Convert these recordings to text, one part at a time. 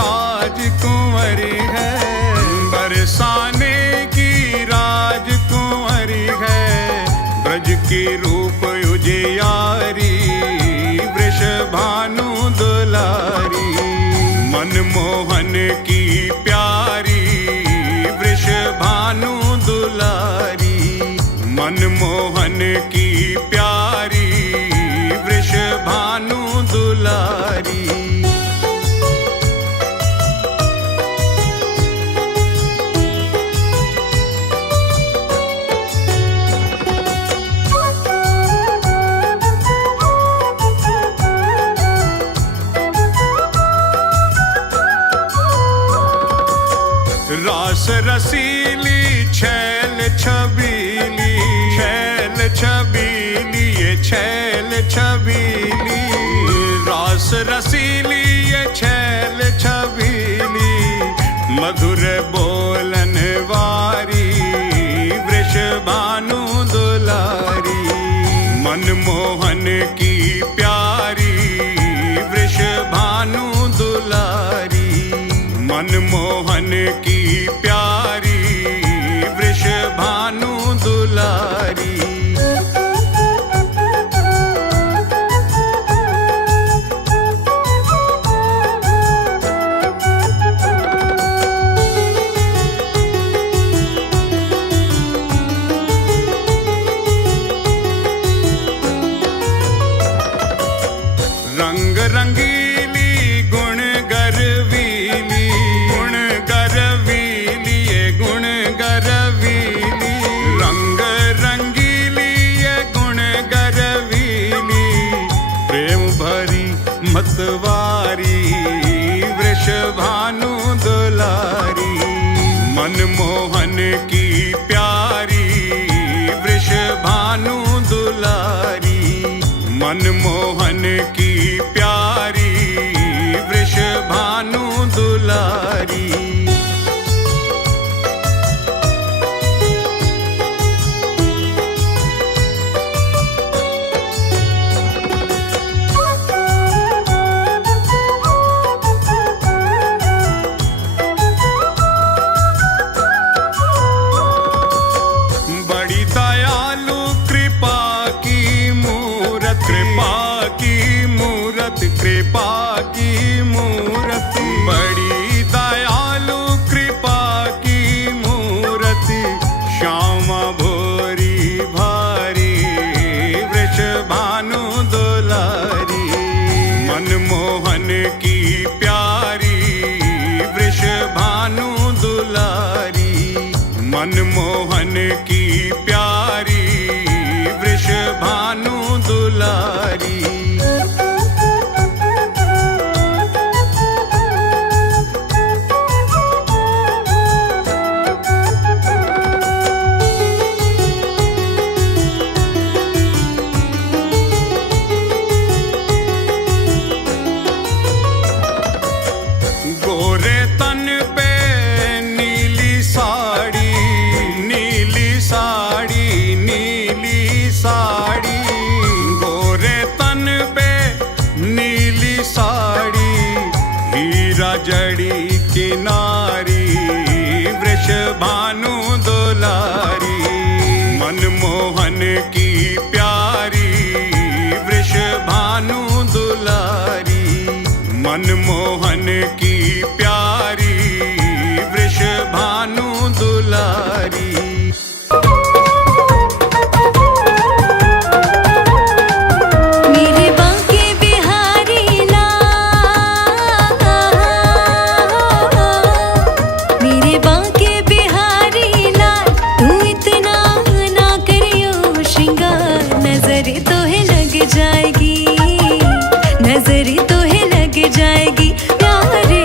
राजकुंवरी है, बरसाने की राजकुंवरी है। ब्रज की रूप उजियारी, वृषभानु दुलारी। मनमोहन की प्यारी, वृषभानु दुलारी। मनमोहन की प्यारी, वृषभानु दुलारी। रास रसीली छैल छबीली, छैल छबीली ये छैल छबीली। रास रसीली ये छैल छबीली, मधुर बोलन वारी, वृषभानु दुलारी। मनमोहन की प्यारी, वृषभानु दुलारी। मनमोहन की प्यारी, वृषभानु दुलारी। रंग रंगीली गुण गर्वीली, गुण गर्वीली ये गुण गर्वीली। रंग रंगीली ये गुण गर्वीली, प्रेम भरी मतवारी, वृषभानु दुलारी। मनमोहन की प्यारी, वृषभानु दुलारी। मनमोहन की प्यारी, वृषभानु दुलारी। बड़ी दयालु कृपा की मूरत, कृपा की मूरत, कृपा की मूरत। बड़ी दयालु कृपा की मूरत, श्यामा भोरी भारी, वृषभानु दुलारी। मनमोहन की प्यारी, वृषभानु दुलारी। मनमोहन की प्यारी, वृषभानु दुलारी। गोरे तन पे नीली साड़ी, नीली साड़ी, नीली साड़ी। गोरे तन पे नीली साड़ी, हीरा जड़ी किनारी, वृषभानु दुलारी। मनमोहन की प्यारी, वृषभानु दुलारी। मनमोहन की प्यारी, वृषभानु दुलारी। मेरे बांके बिहारी लाल, मेरे बांके बिहारी लाल। तू इतना ना करियो श्रृंगार, नजर तो है लग जाएगी, नजर तो है लग जाएगी। प्यारे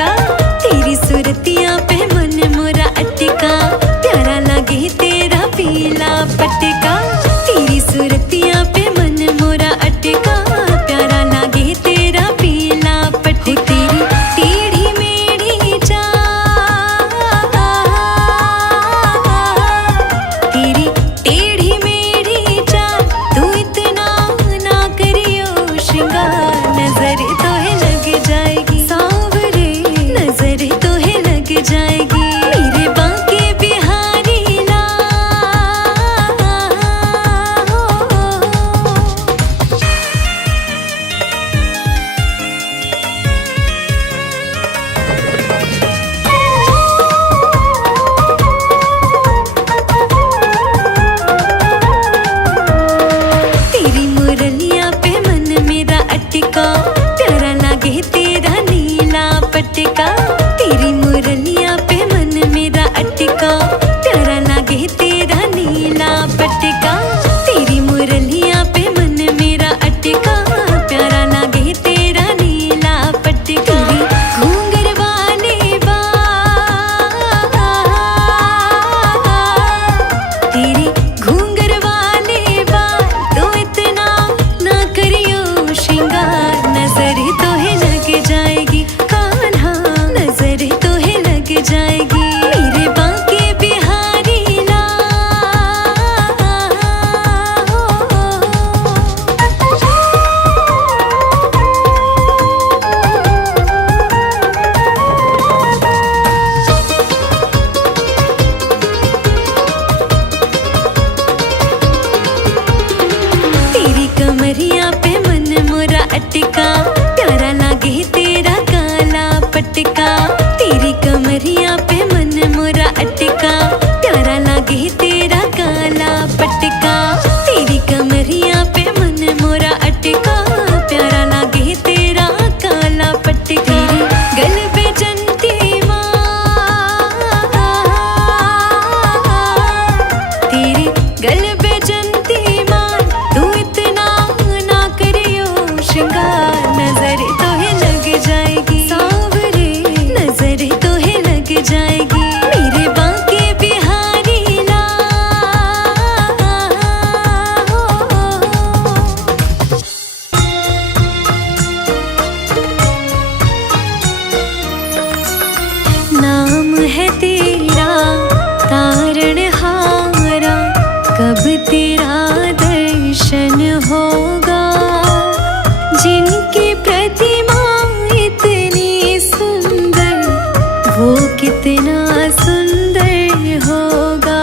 पटका, तेरी सूरतिया पे मन मोरा अटका, प्यारा लागे तेरा पीला पटका, तेरी सूरतिया पे मन मोरा अटका, प्यारा लागे तेरा पीला पटका, तेरी टेढ़ी मेढ़ी चाल, तेरी टेढ़ी मेढ़ी चाल, तू इतना ना करियो श्रृंगार, नजर तो है लग जाएगी सांवरे, नजर तो है लग जाएगी मेरे बांके बिहारी लाल। तेरी मुरलिया पे मन मेरा अटका, प्यारा लागे तेरा नीला पटका, तेरी मुरलिया पे मन मेरा अटका, प्यारा लागे तेरा नीला पटका, तेरी मुरलिया पे मन मेरा अटका, प्यारा लागे तेरा नीला पटका, तेरी घूंघर वाले बाल, तेरी घूंघर वाले बाल, तो इतना ना करियो श्रृंगार, नजर तो है लग जाएगी कान्हा, नजर तो है लग जाएगी मेरे बांके बिहारी लाल। तेरी कमरिया पे मन मोरा अटका, प्यारा लागे तेरा काला पटका, तेरी कमरिया पे मन मोरा अटका, प्यारा लागे तेरा काला पटका, तेरी कमरिया पे मन मोरा अटका, प्यारा लागे तेरा काला पटका, तेरी गल पे जंती माँ, तेरी गल पे जंती माँ, तू इतना ना करियो श्रृंगार, नजर तो है लग जाएगी सांवरे, नजर तो है लग जाएगी मेरे बांके बिहारी लाल। नाम है तेरा तारणहारा, कब तेरा दर्शन होगा, जिनकी प्रतिमा इतनी सुंदर, वो कितना सुंदर होगा,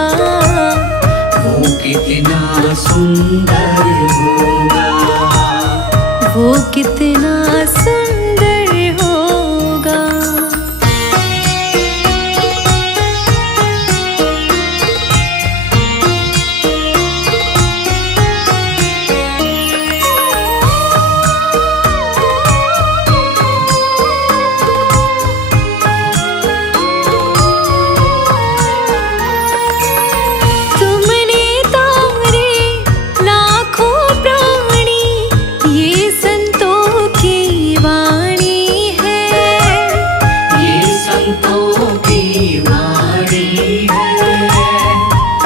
वो कितना सुंदर होगा, वो कितना सुंदर होगा। तुमने तारे लाखों प्राणी, ये संतों की वाणी है, ये संतों की वाणी है,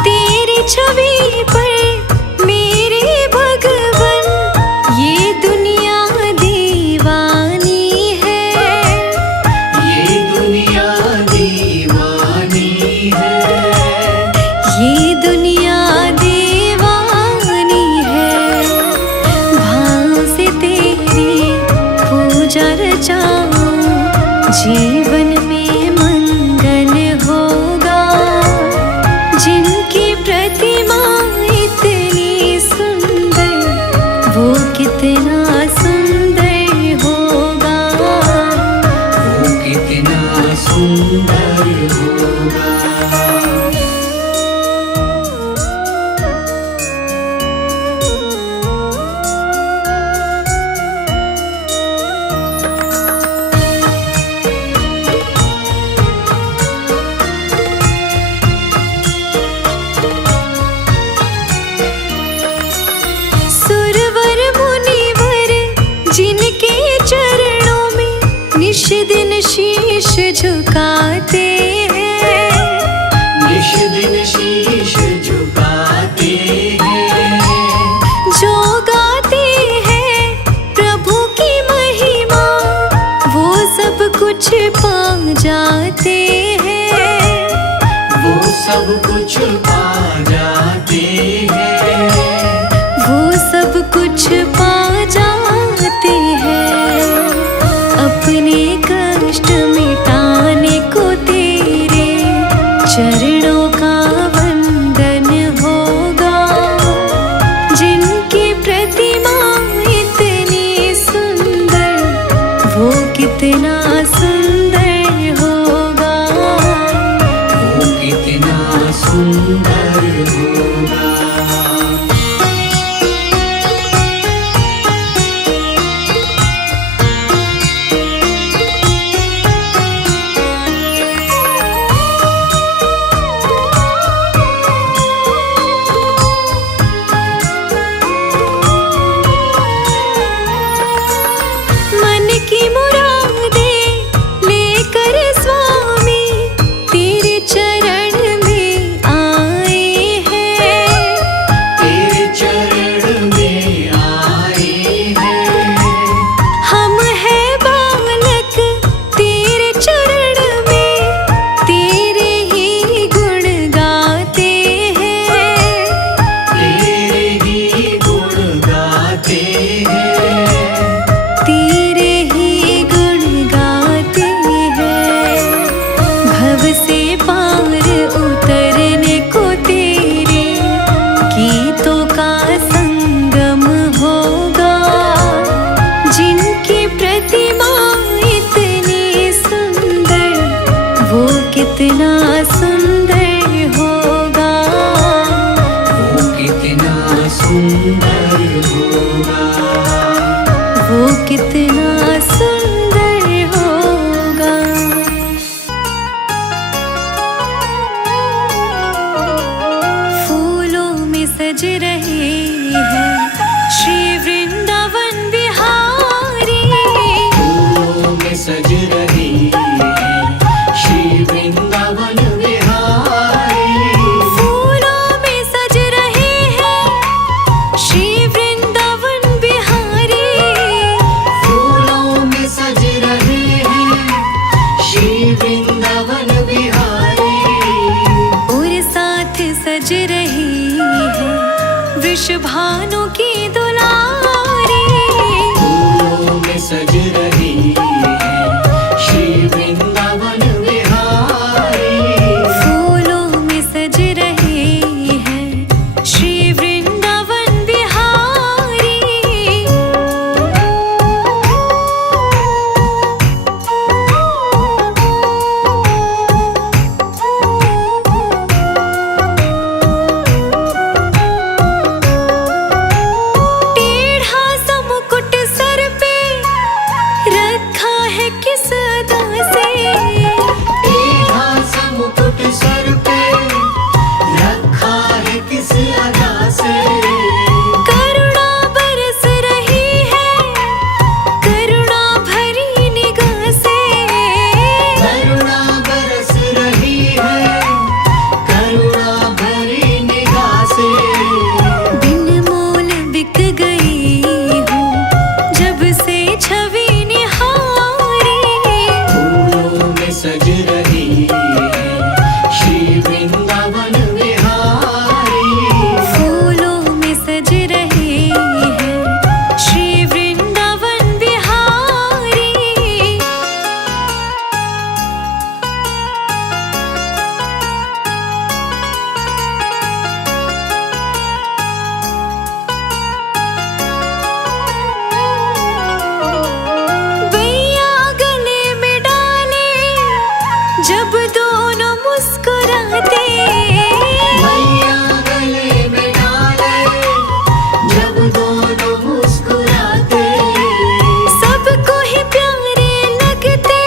तेरी छवि पर मेरे भगवन, ये दुनिया दीवानी है, ये दुनिया दीवानी है, ये दुनिया दीवानी है। भाव से तेरी पूजा रचाऊं, जीवन में मंगल होगा, जिनकी प्रतिमा इतनी सुंदर, वो कितना सुंदर होगा, वो कितना सुंदर होगा। जिनके चरणों में निश दिन शीश शीश झुकाते हैं, निश दिन शीश झुकाते हैं। जो गाते हैं प्रभु की महिमा वो सब कुछ पा जाते हैं, वो सब कुछ पा जाते हैं। वो सब कुछ पा जाते हैं। अपने कष्ट मिटाने को तेरे चरणों का वंदन होगा। जिनकी प्रतिमा इतनी सुंदर वो कितना सुंदर होगा, वो कितना सुंदर होगा। मन की मुरादें लेकर स्वामी तेरे चरण में आए हैं, तेरे चरण में आए हैं। हम हैं बालक तेरे चरण में तेरे ही गुण गाते हैं, तेरे ही गुण गाते हैं। तेरे ही गुण गाते हैं। भव से पार उतरने को तेरे गीतों का संगम होगा। जिनकी प्रतिमा इतनी सुंदर वो कितना सुंदर होगा, वो कितना सुंदर होगा। वो कितना सुंदर होगा। फूलों में सज रहे हैं श्री वृंदावन बिहारी, फूलों में सज रही है श्री वृंदावन विहारी। फूलों में सज रहे हैं श्री वृंदावन बिहारी। फूलों में सज रहे हैं श्री वृंदावन विहारी। और साथ सज रही है वृषभानु की दुलारी। फूलों में सज रही है श्री वृंदावन विहारी। फूलों में सज रहे हैं श्री वृंदावन बिहारी। टेढ़ा सा मुकुट सर पे रखा है किस अदा से, टेढ़ा सा मुकुट सर पे रखा है किस अदा से। करुणा बरस रही है करुणा भरी निगाह से। करुणा बरस रही है करुणा भरी निगाह से। बिन मोल बिक गई हूँ जब से छवि निहारी। फूलों में सज रही है श्री वृंदावन विहारी। फूलों में सज रहे हैं श्री वृंदावन बिहारी। बैया गले में डाले जब दोनों मुस्कुराते। मैया गले में डाले जब दोनों मुस्कुराते। सबको ही प्यारे लगते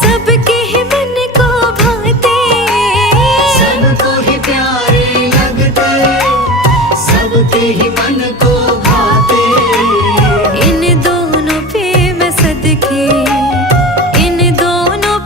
सबके ही मन को भाते। सबको ही प्यारे लगते सबके ही मन को भाते। इन दोनों पे मैं सदके इन दोनों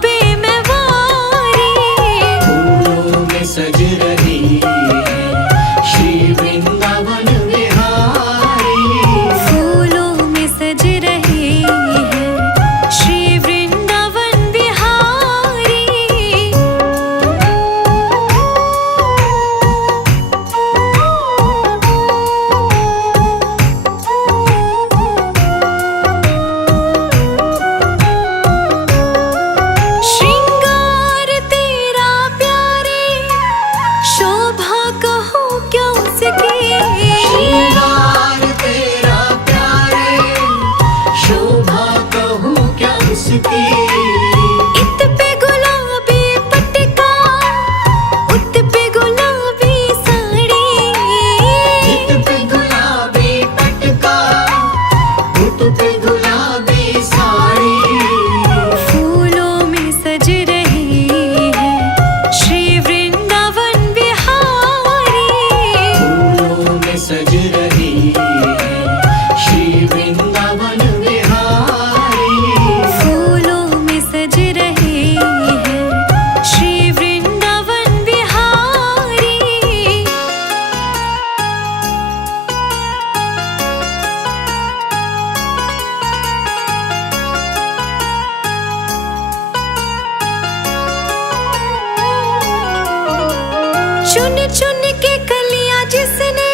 चुन चुन के कलियां जिसने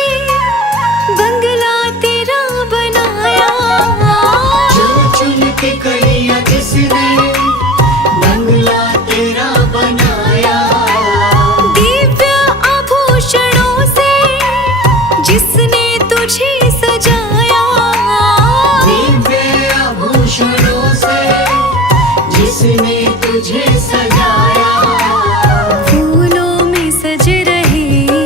बंगला तेरा बनाया, चुन चुन के कलियां जिसने बंगला तेरा बनाया, दिव्य आभूषणों से जिसने तुझे सजाया, दिव्य आभूषणों से जिसने तुझे सजाया, फूलों में सज रहे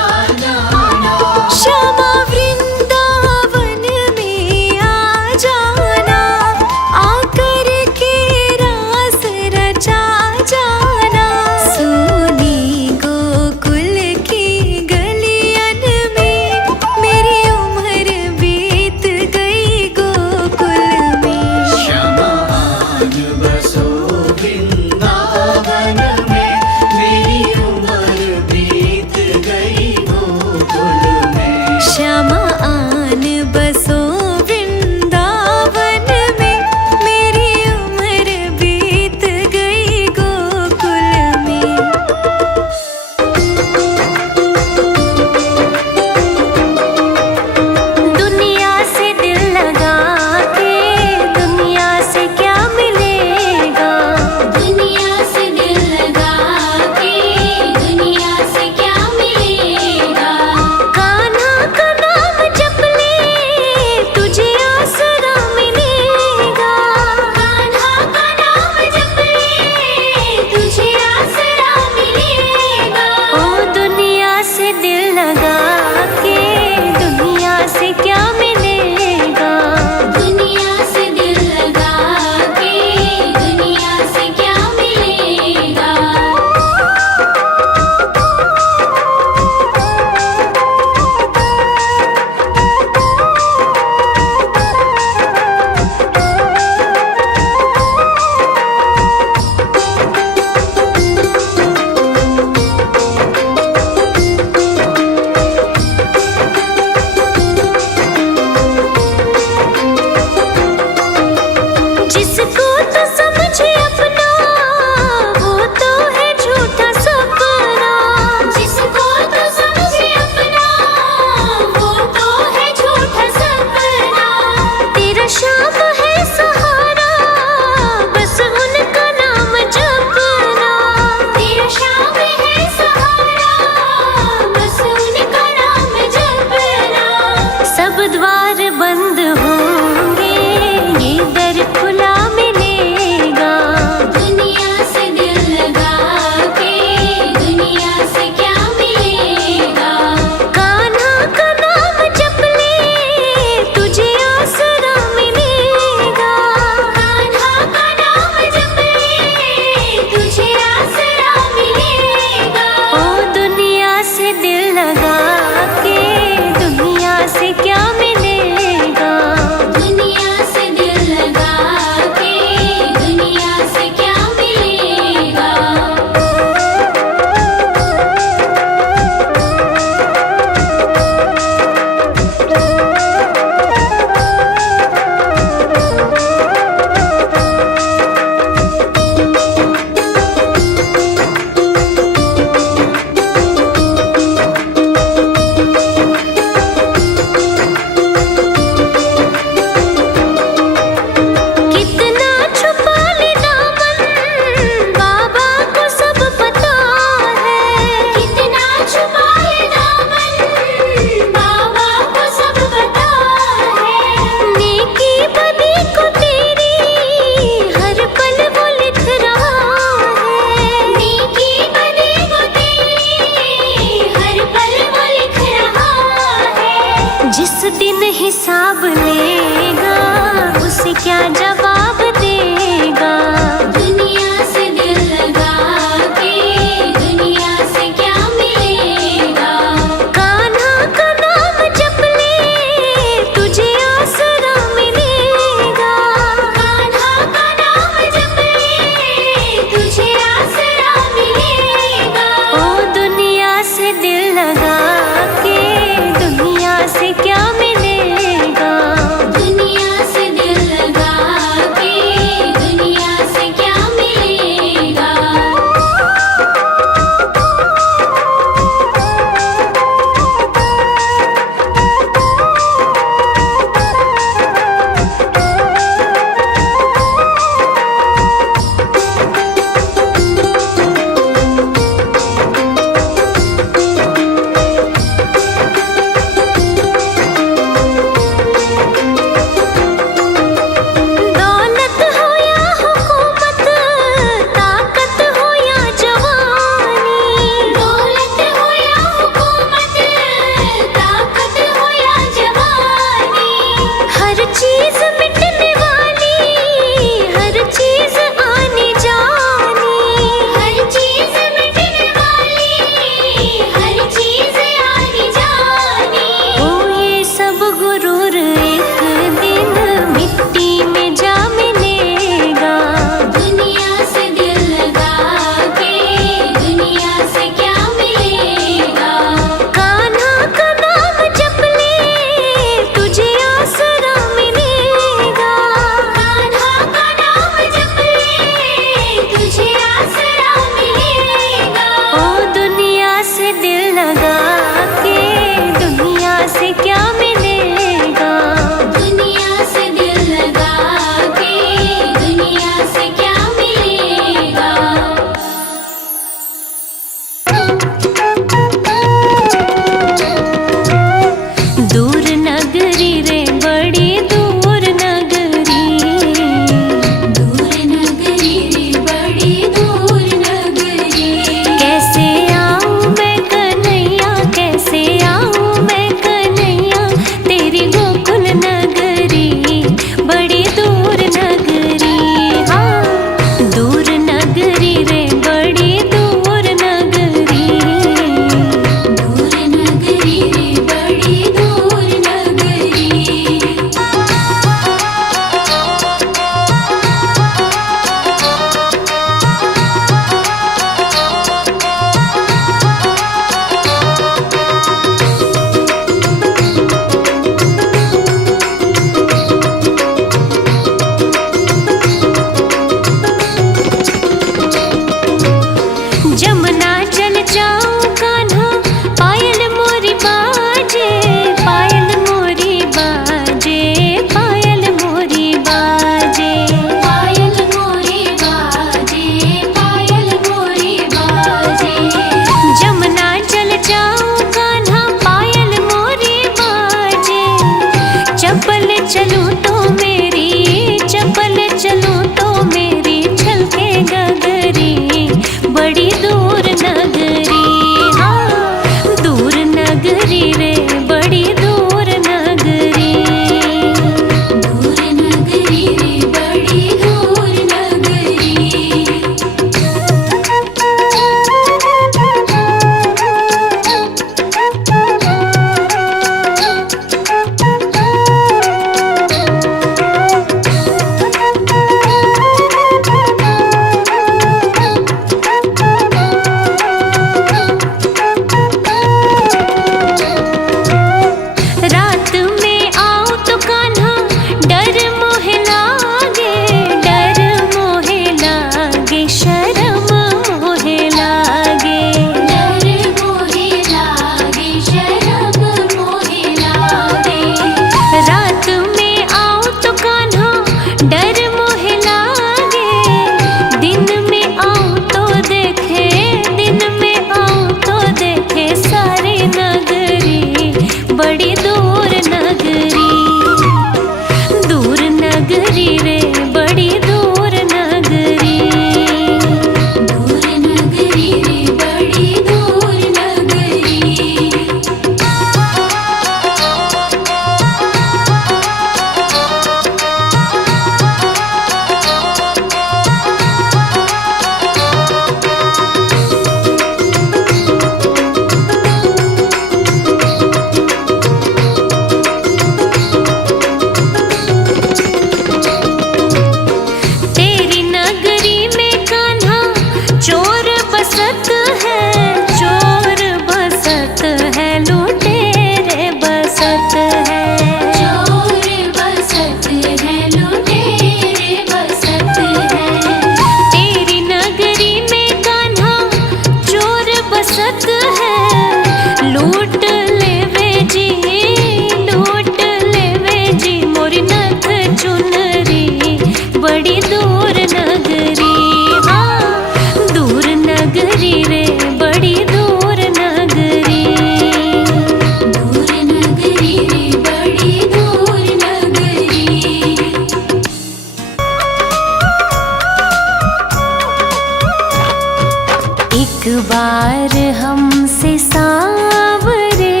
बार हमसे सांवरे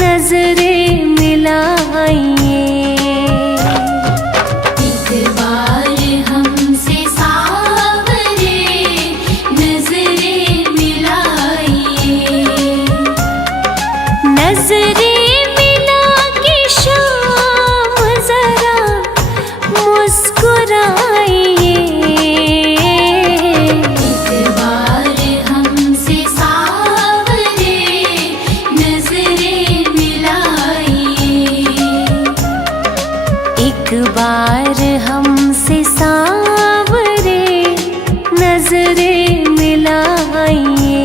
नजरें मिलाइए। एक बार हमसे सांवरे नजरें मिलाइए। नजरें मिला के शाम जरा मुस्कुराइए। एक बार हमसे सांवरे नजरें मिलाइए। एक बार हमसे सांवरे नजरें मिलाइए।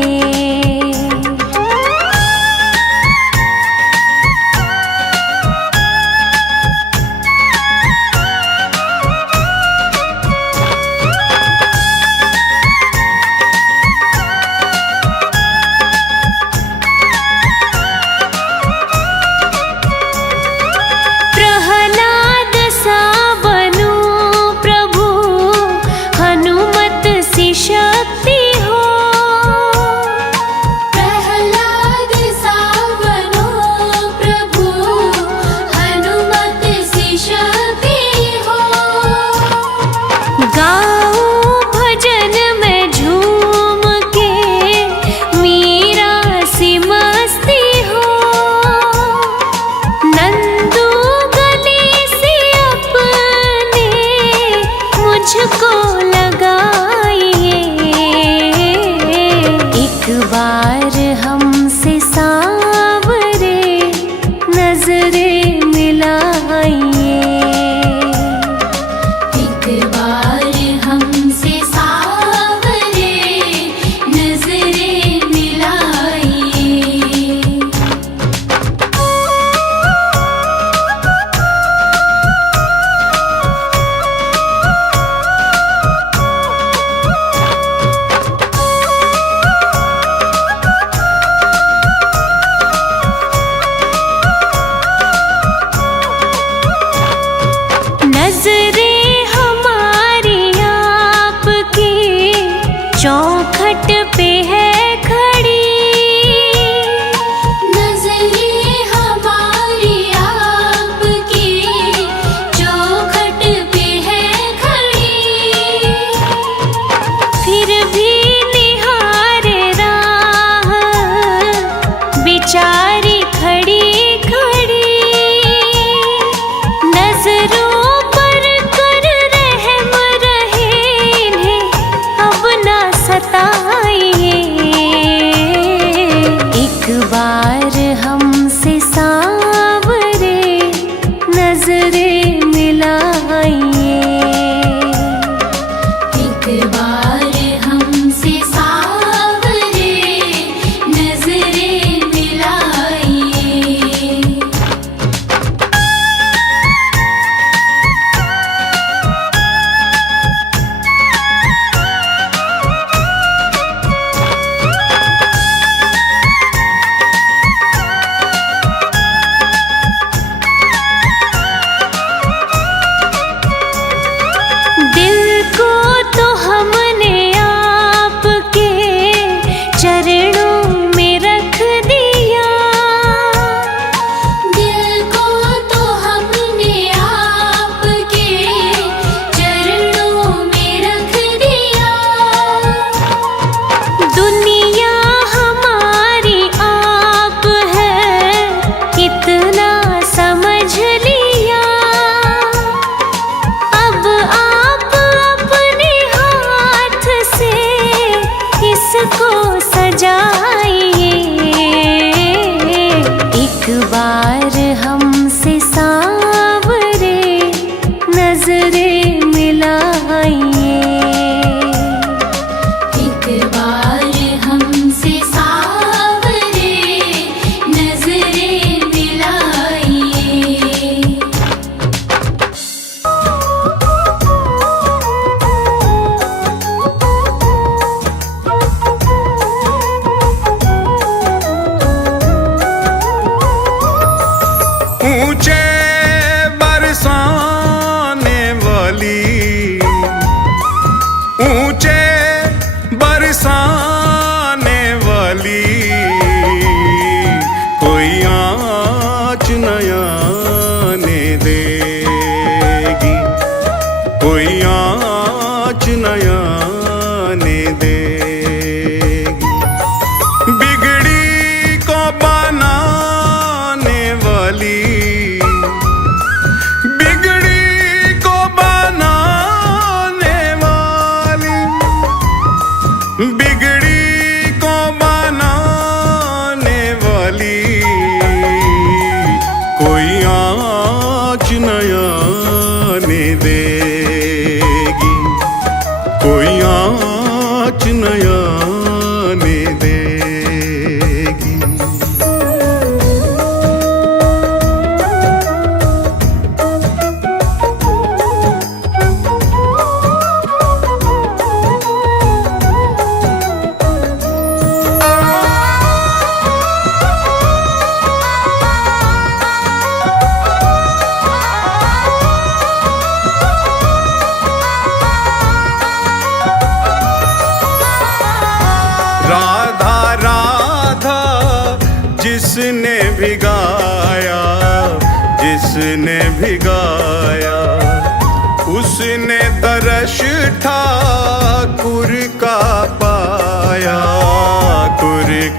प्रहलाद सा बनूं प्रभु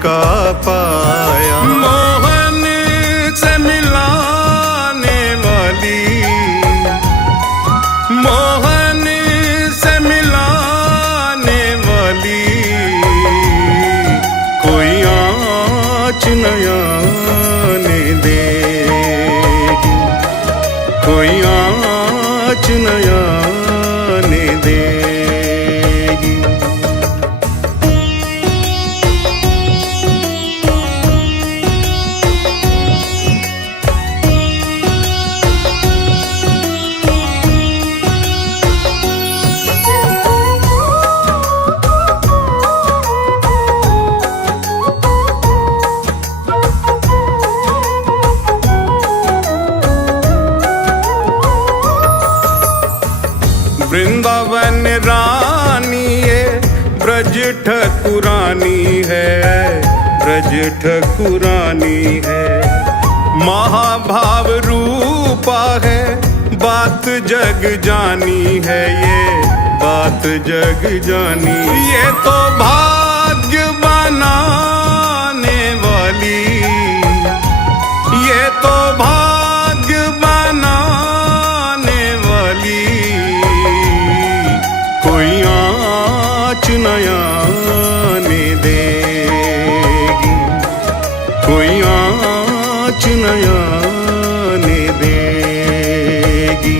का पाया। मोहन से मिलाने वाली, मोहन से मिलाने वाली, कोई आँच नया ने देगी, कोई आँच नया ने देगी। वृंदावन रानी ये ब्रज ठकुरानी है, ब्रज ठकुरानी है। महाभाव रूपा है, बात जग जानी है, ये बात जग जानी। ये तो भाग्य बनाने वाली, ये तो भाग्य बनाने वाली, कोई आँच नया ने देगी, कोई आँच नया ने देगी।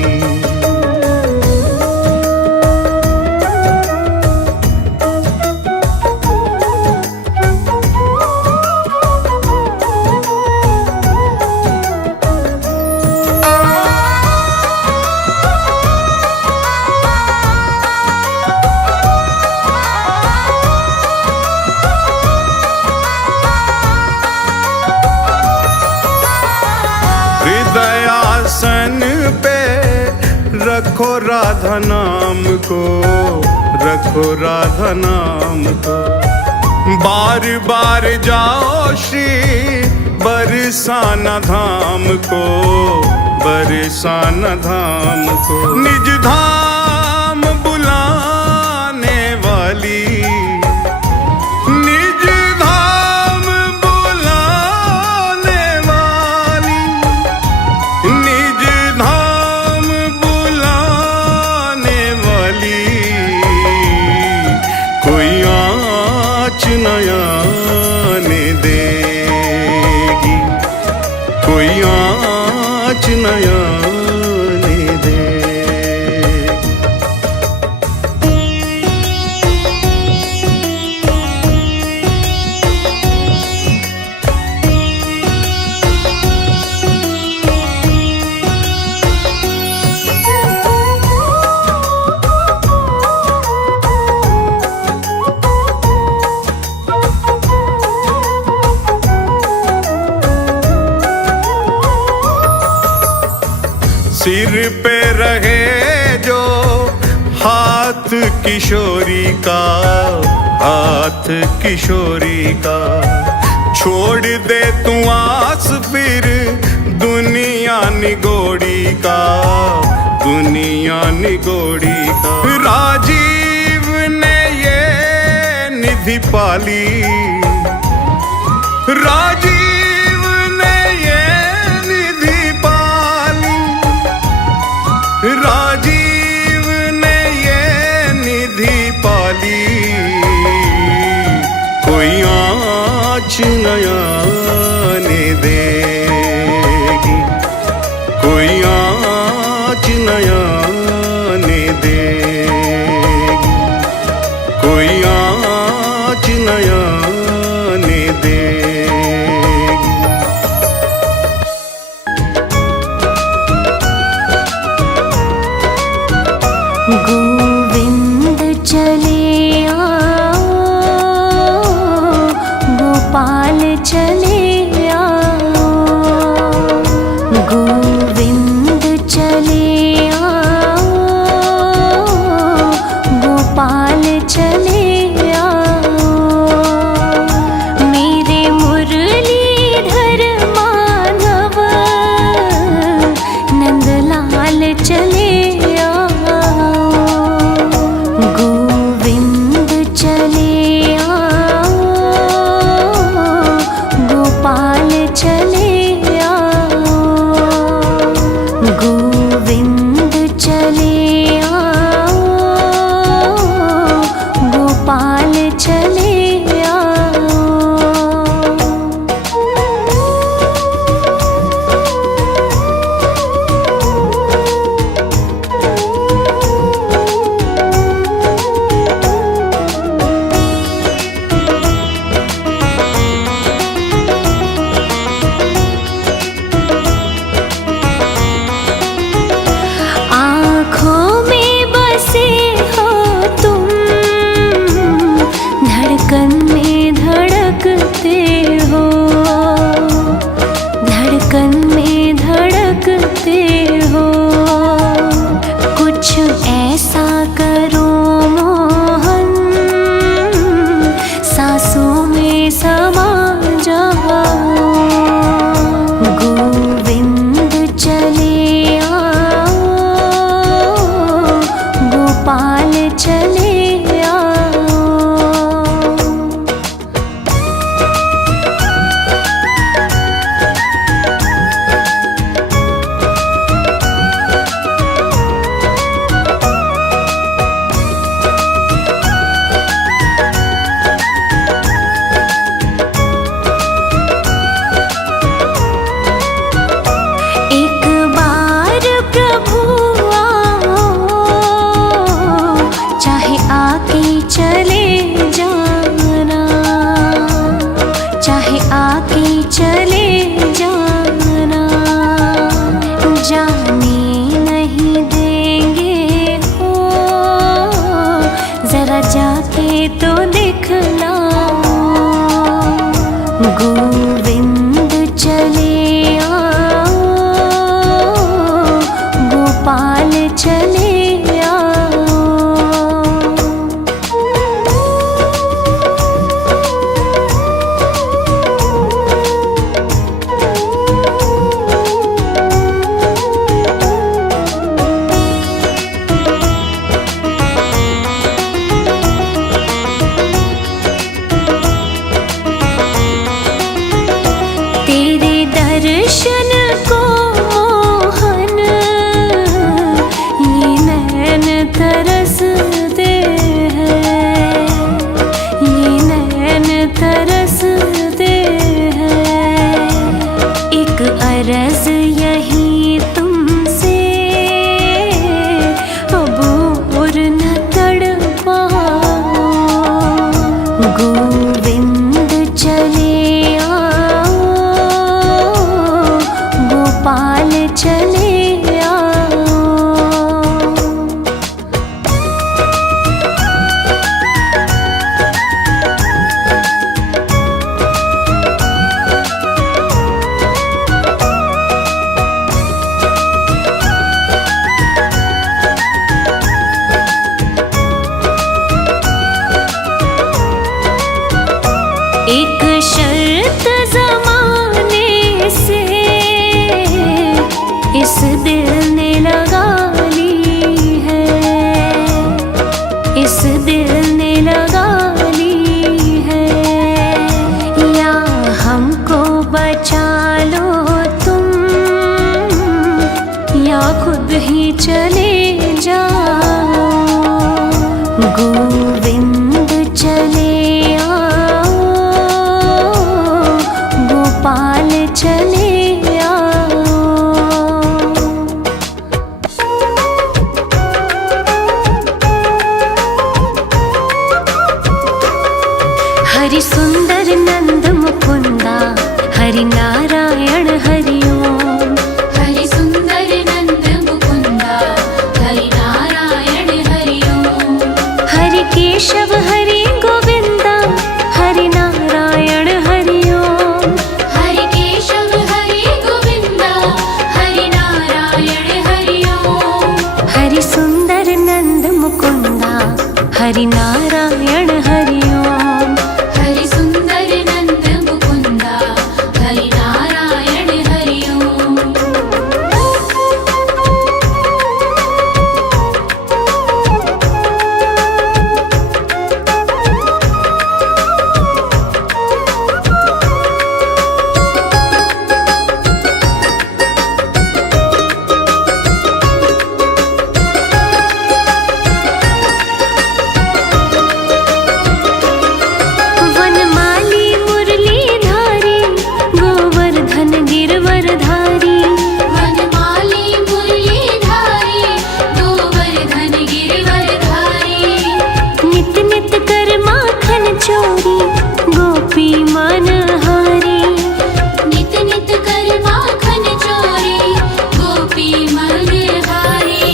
हृदयासन पे रखो राधा नाम को, रखो राधा नाम को। बार बार जाओ श्री बरसाना धाम को, बरसाना धाम को। निज धाम बुलाने वाली, निज धाम बुलाने वाली, निज धाम बुलाने वाली, कोई आँच नया ने देगी, कोई आँच नया ने देगी। सिर पे रहे जो हाथ किशोरी का, हाथ किशोरी का। छोड़ दे तू आस फिर दुनिया निगोड़ी का, दुनिया निगोड़ी का। राजीव ने ये निधि पाली, राजीव ने ये निधि पाली, राजीव ने ये निधि पाली, कोई आँच नया ने देगी, कोई आँच नया ने देगी, कोई आँच नया ने देगी। गोविंद चले आओ, गोपाल चले आओ, गोविंद चले आओ, गोपाल चले आओ। मेरे मुरलीधर माधव नंदलाल चले आओ। तो दिखला। गोविंद चले आओ, गोपाल चले आओ। तेरे दर्शन को मोहन ये नैन तरसते हैं, ये नैन तरसते हैं। एक अरज यही तुमसे, अब और न तड़पाओ। गोविंद चले आओ, गोपाल चले आओ। एक शर्त ज़माने से इस दिल ने लगा ली है, इस दिल ने लगा ली है। या हमको बचा लो तुम, या खुद ही चले जाओ। गोविंद चले आओ, गोपाल चले आओ। हरि सुंदर नंद मुकुंदा, हरि नारायण हरि ओम। हरि सुंदर नंद मुकुंदा, हरि नारायण हरि ओम। हरि केशव हरि गोविंदा, हरि नारायण हरि ओम। हरि केशव हरि गोविंदा, हरि नारायण हरि ओम। हरि सुंदर नंद मुकुंदा, हरि नारायण हरि ओम। हरि सुंदर नंद मुकुंदा, हरि नारायण हरि ओम। वनमाली मुरलीधारी, गोवर्धन गिरवरधारी। वनमाली मुरलीधारी, गोवर्धन गिरवरधारी। नित नित कर माखन चोरी, गोपी मनहारी। नित नित कर माखन चोरी, गोपी मनहारी।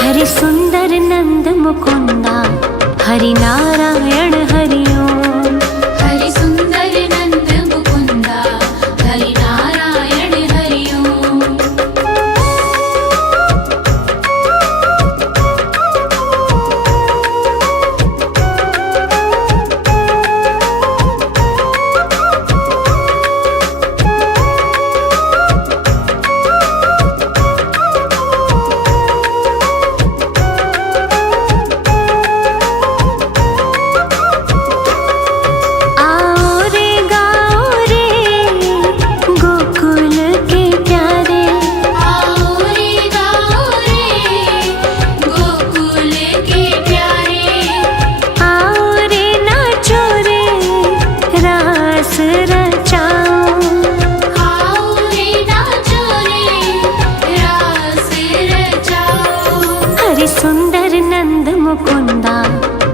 हरि सुंदर नंद मुकुंदा, हरि नारायण हरि ओम। हरि सुंदर नंद मुकुंदा, हरि नारायण हरि ओम।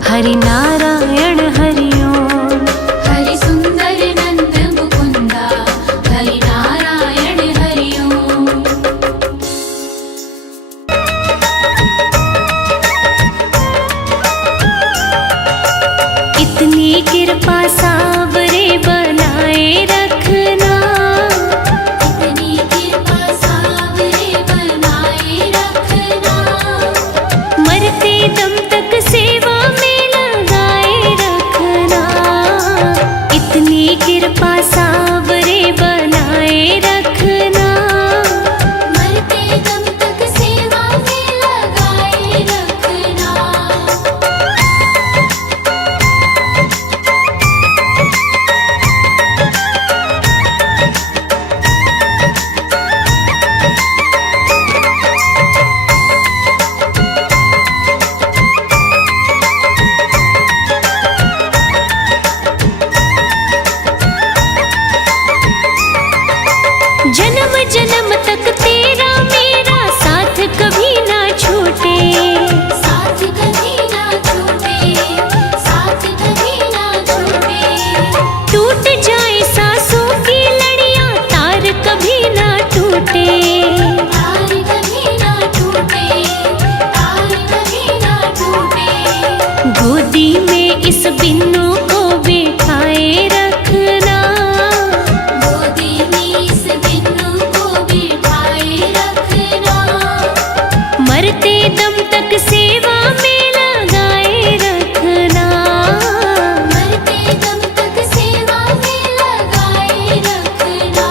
हरि नारायण हरि ओम। हरि सुंदर नंद मुकुंदा हरि नारायण हरि ओम। इत कृपा सावरे बनाए रखना, इतनी कृपा सावरे बनाए रखना, मरते दम तक सेवा में लगाए रखना, इतनी कृपा सावरे बनाए रखना। मरते दम तक सेवा में लगाए रखना। जन्म जन्म तक तेरा मेरा साथ कभी ना छूटे, साथ कभी ना छूटे, साथ कभी ना छूटे, टूट जाए सांसों की लड़ियां तार कभी ना टूटे, तार कभी ना टूटे, तार कभी ना टूटे, गोदी में इस बिन्नू को बिठाए रखना, गोदी में इस बिन्नू को बिठाए रखना, मरते दम तक सेवा में लगाए रखना, मरते दम तक सेवा में लगाए रखना।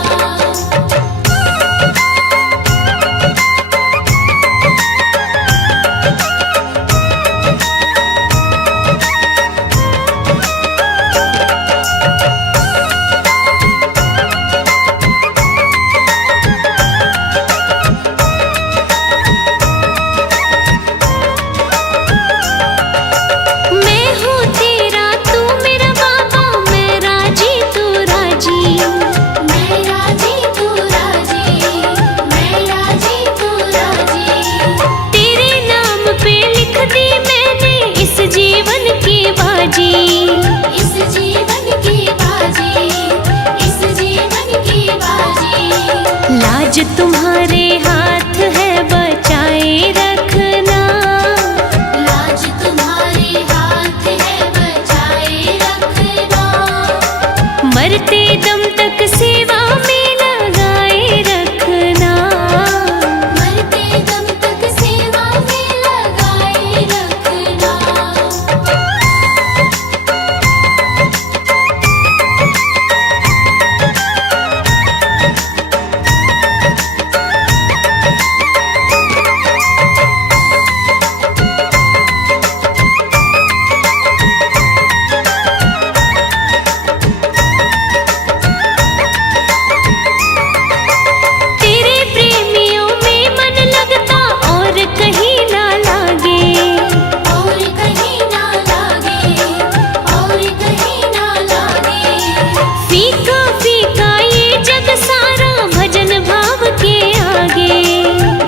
मैं हूँ तेरा तू मेरा बाबा, मैं राजी तू राजी, मैं राजी तू राजी, मैं राजी तू राजी, तेरे नाम पे लिख दी मैंने इस जीवन की बाजी, इस जीवन की बाजी, इस जीवन की बाजी, लाज तुम्हारे हाथ है बचाए रखना, लाज तुम्हारे हाथ है बचाए रखना, मरते दम तक सेवा में लगाए रखना, मरते दम तक सेवा में लगाए रखना। तेरे प्रेमियों में मन लगता और कहीं ना लागे, और कहीं ना लागे, और कहीं ना लागे, फीका फीका ये जग सारा भजन भाव के आगे,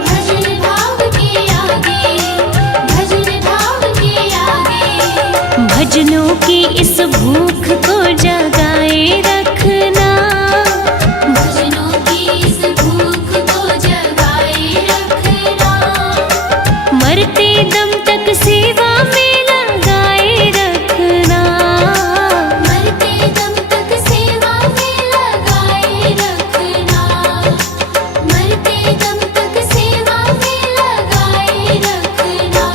भजन भाव के आगे, भजन भाव के आगे, भजनों की इस भूख को जगाए रखना, भजनों की इस भूख को जगाए रखना, मरते दम तक सेवा में लगाए रखना, मरते दम तक सेवा में लगाए रखना, मरते दम तक सेवा में लगाए रखना।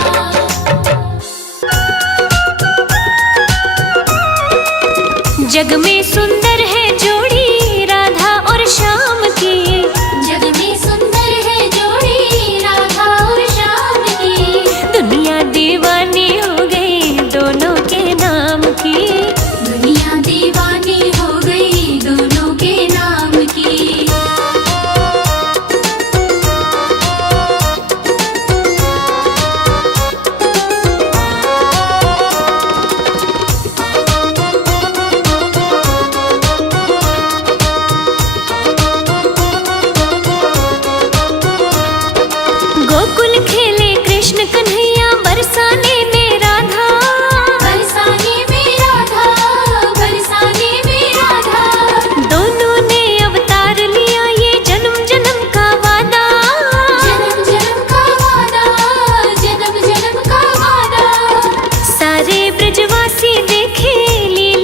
जग में सुंदर है जोड़ी राधा और श्याम की, जग में सुंदर है जोड़ी राधा और श्याम की, दुनिया दीवानी हो गई दोनों के नाम की, दुनिया दीवानी हो गई दोनों के नाम की। गोकुल खेले कृष्ण कन्हैया बरसाने में राधा, बरसाने में राधा, बरसाने में राधा, दोनों ने अवतार लिया ये जन्म जन्म का वादा, जन्म जन्म का वादा, जन्म जन्म का वादा, सारे ब्रजवासी देखे लीला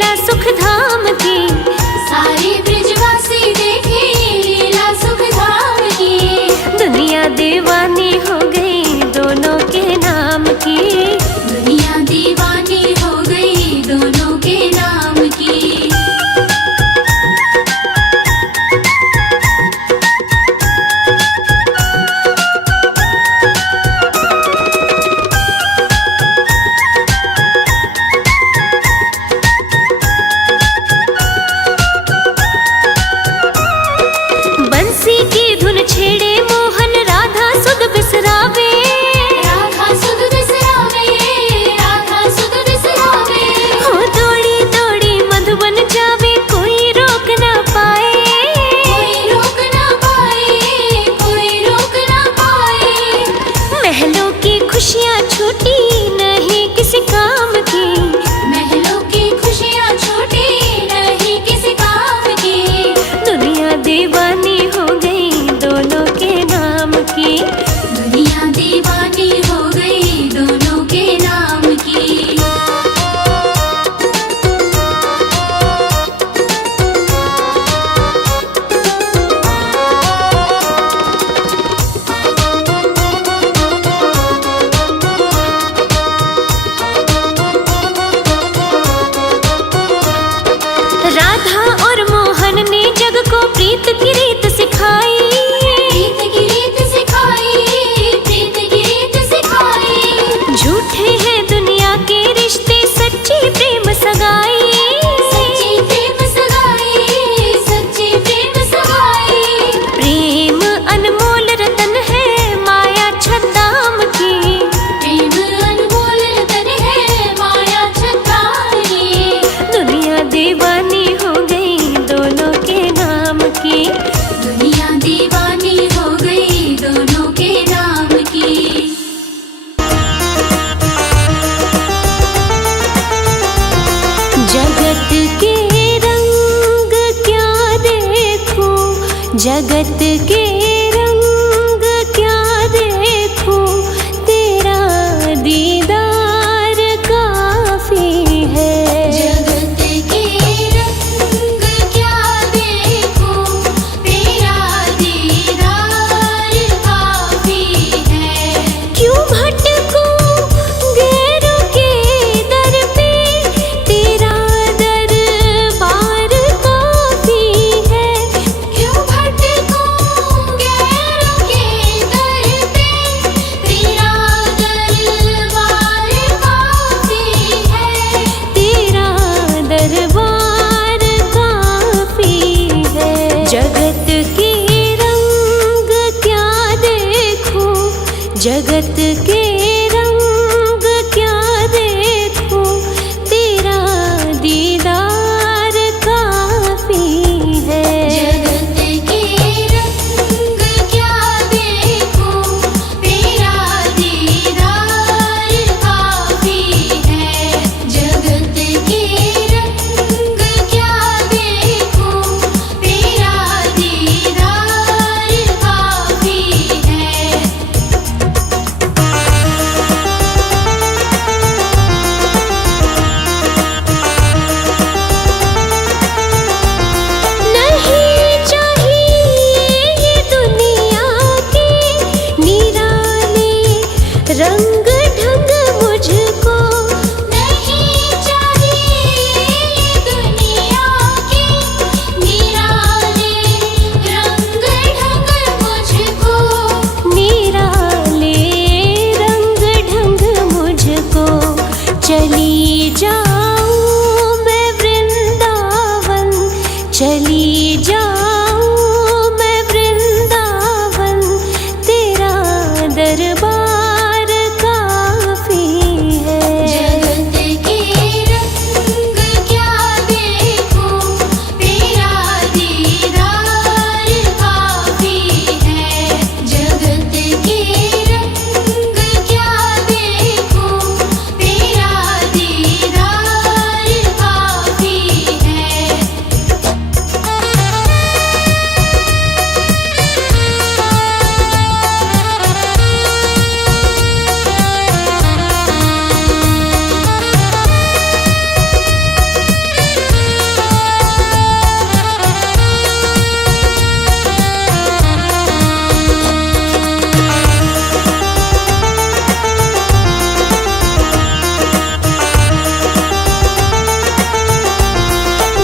जगत के रंग क्या देखूं, तेरा दीदार काफी है। जगत के रंग क्या देखूं, तेरा दीदार काफी है। क्यों भटकूं गैरों के दर पे, तेरा दरबार काफी है। क्यों भटकूं गैरों के दर पे, तेरा दरबार काफी है। तेरा दरबार काफी है। जगत के रंग क्या देखूं, जगत के रंग क्या देखूं, तेरा दीदार काफी है। जगत के रंग क्या देखूं, तेरा दीदार काफी है। जगत के रंग क्या देखूं, तेरा दीदार काफी है। नहीं चाहिए ये दुनिया के निराले रंग ढंग मुझको, नहीं चाहिए दुनिया के निराले रंग ढंग मुझको। निराले रंग ढंग मुझको। चली जाऊं मैं वृंदावन, चली जाऊं मैं वृंदावन, तेरा दरबार काफी है। जगत के रंग क्या देखूं, तेरा दीदार काफी है। जगत के रंग क्या देखूं, तेरा दीदार काफी है।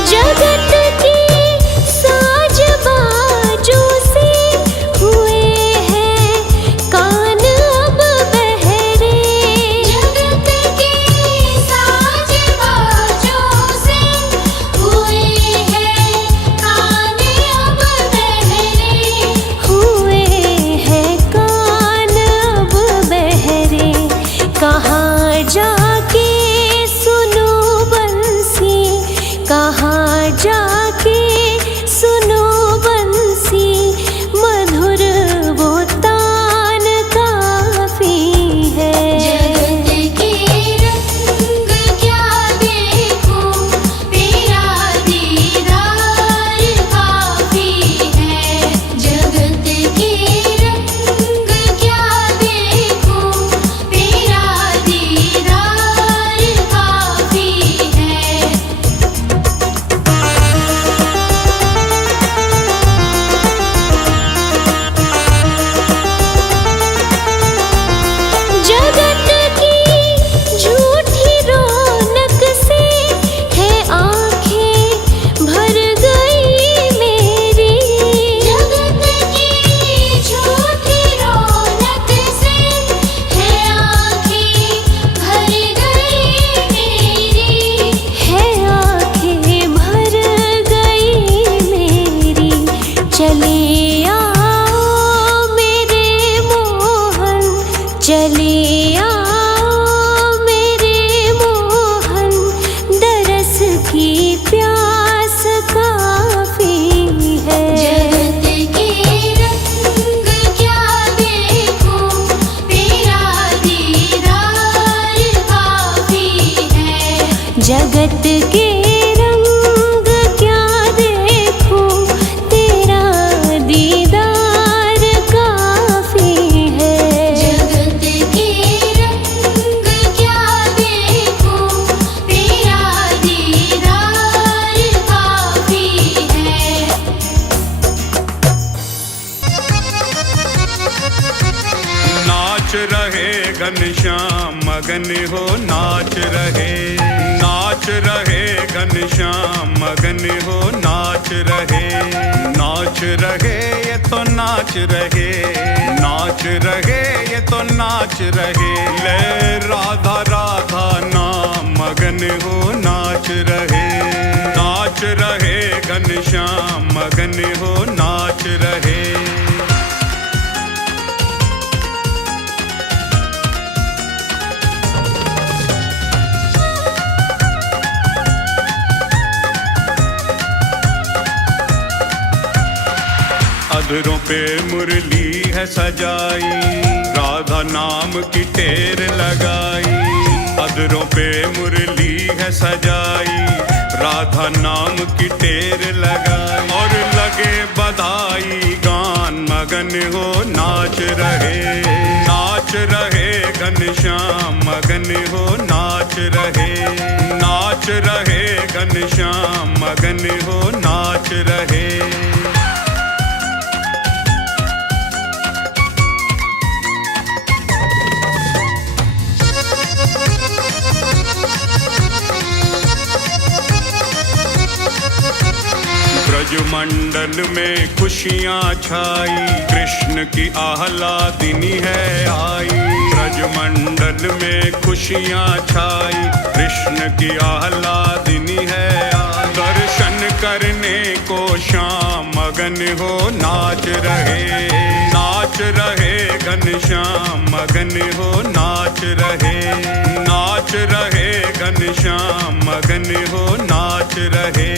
जगत के साज बाजों से हुए हैं कान अब बहरे। जगत के साज बाजों से हुए हैं कान अब बहरे। हुए हैं कान अब बहरे। कहाँ जाके सुनो बंसी, कहाँ जाके सुनो बंसी, मधुर वो तान काफी है। जगत के रंग क्या देखूं, तेरा दीदार काफी है। जगत के रंग क्या देखूं, तेरा दीदार काफी है। जगत की झूठी रौनक से है आंखें भर गई मेरी। जगत की झूठी रौनक से है आँखें भर गई मेरी। है आंखें भर गई मेरी। चले आओ मेरे मोहन, चले आओ मेरे मोहन, दरस की प्यास काफी है। जगत के रंग क्या देखूं, तेरा दीदार काफी है। जगत के रंग क्या देखूं, तेरा मगन हो नाच रहे, नाच रहे घनश्याम मगन हो नाच रहे, नाच रहे ये तो नाच रहे, नाच रहे ये तो नाच रहे, ले राधा राधा नाम मगन हो नाच रहे, नाच रहे घनश्याम मगन हो नाच रहे। अधरों पे मुरली है सजाई, राधा नाम की टेर लगाई, अधरों पे मुरली है सजाई, राधा नाम की टेर लगाई, और लगे बधाई गान मगन हो नाच रहे, नाच रहे घनश्याम मगन हो नाच रहे, नाच रहे घनश्याम मगन हो नाच रहे। ब्रजमंडल में खुशियाँ छाई, कृष्ण की आह्लादिनी है आई, ब्रजमंडल में खुशियाँ छाई, कृष्ण की आह्लादिनी है आई, दर्शन करने को श्याम मगन हो नाच रहे, नाच रहे घनश्याम मगन हो नाच रहे, नाच रहे घनश्याम मगन हो नाच रहे।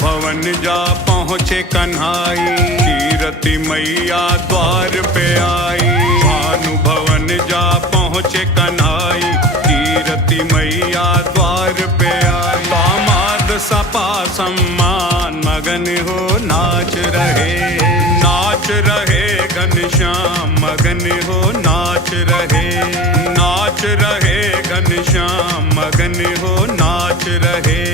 भवन जा पहुँचे कन्हाई, कीरति मैया द्वार पे आई, भानु भवन जा पहुँचे कन्हाई, कीरति मैया द्वार पे आई, दामाद सपा सम्मान मगन हो नाच रहे, नाच रहे घनश्याम मगन हो नाच रहे, नाच रहे घनश्याम मगन हो नाच रहे।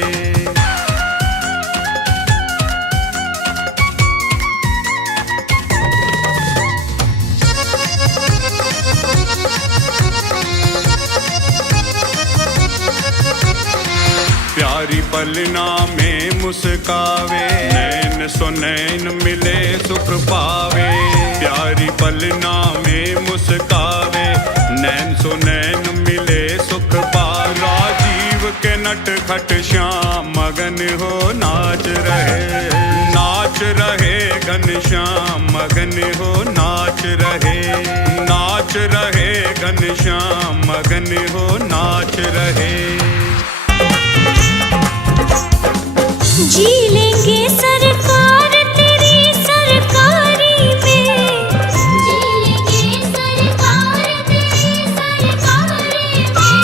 प्यारी पलना में मुस्कावे, नैन सो नैन मिले सुख पावे, प्यारी पलना में मुस्कावे, नैन सो नैन मिले सुख पावे, राजीव के नटखट श्याम मगन हो नाच रहे, नाच रहे घनश्याम मगन हो नाच रहे, नाच रहे घनश्याम मगन हो नाच रहे। जी लेंगे सरकार तेरी सरकारी में, जी लेंगे सरकार तेरी सरकारी में,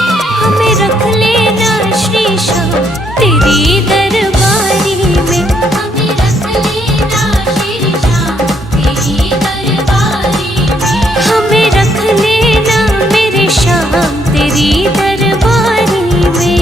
हमें रख लेना श्री श्याम तेरी दरबारी में, हमें रख लेना श्री श्याम तेरी दरबारी में, हमें रख लेना मेरे श्याम तेरी दरबारी में।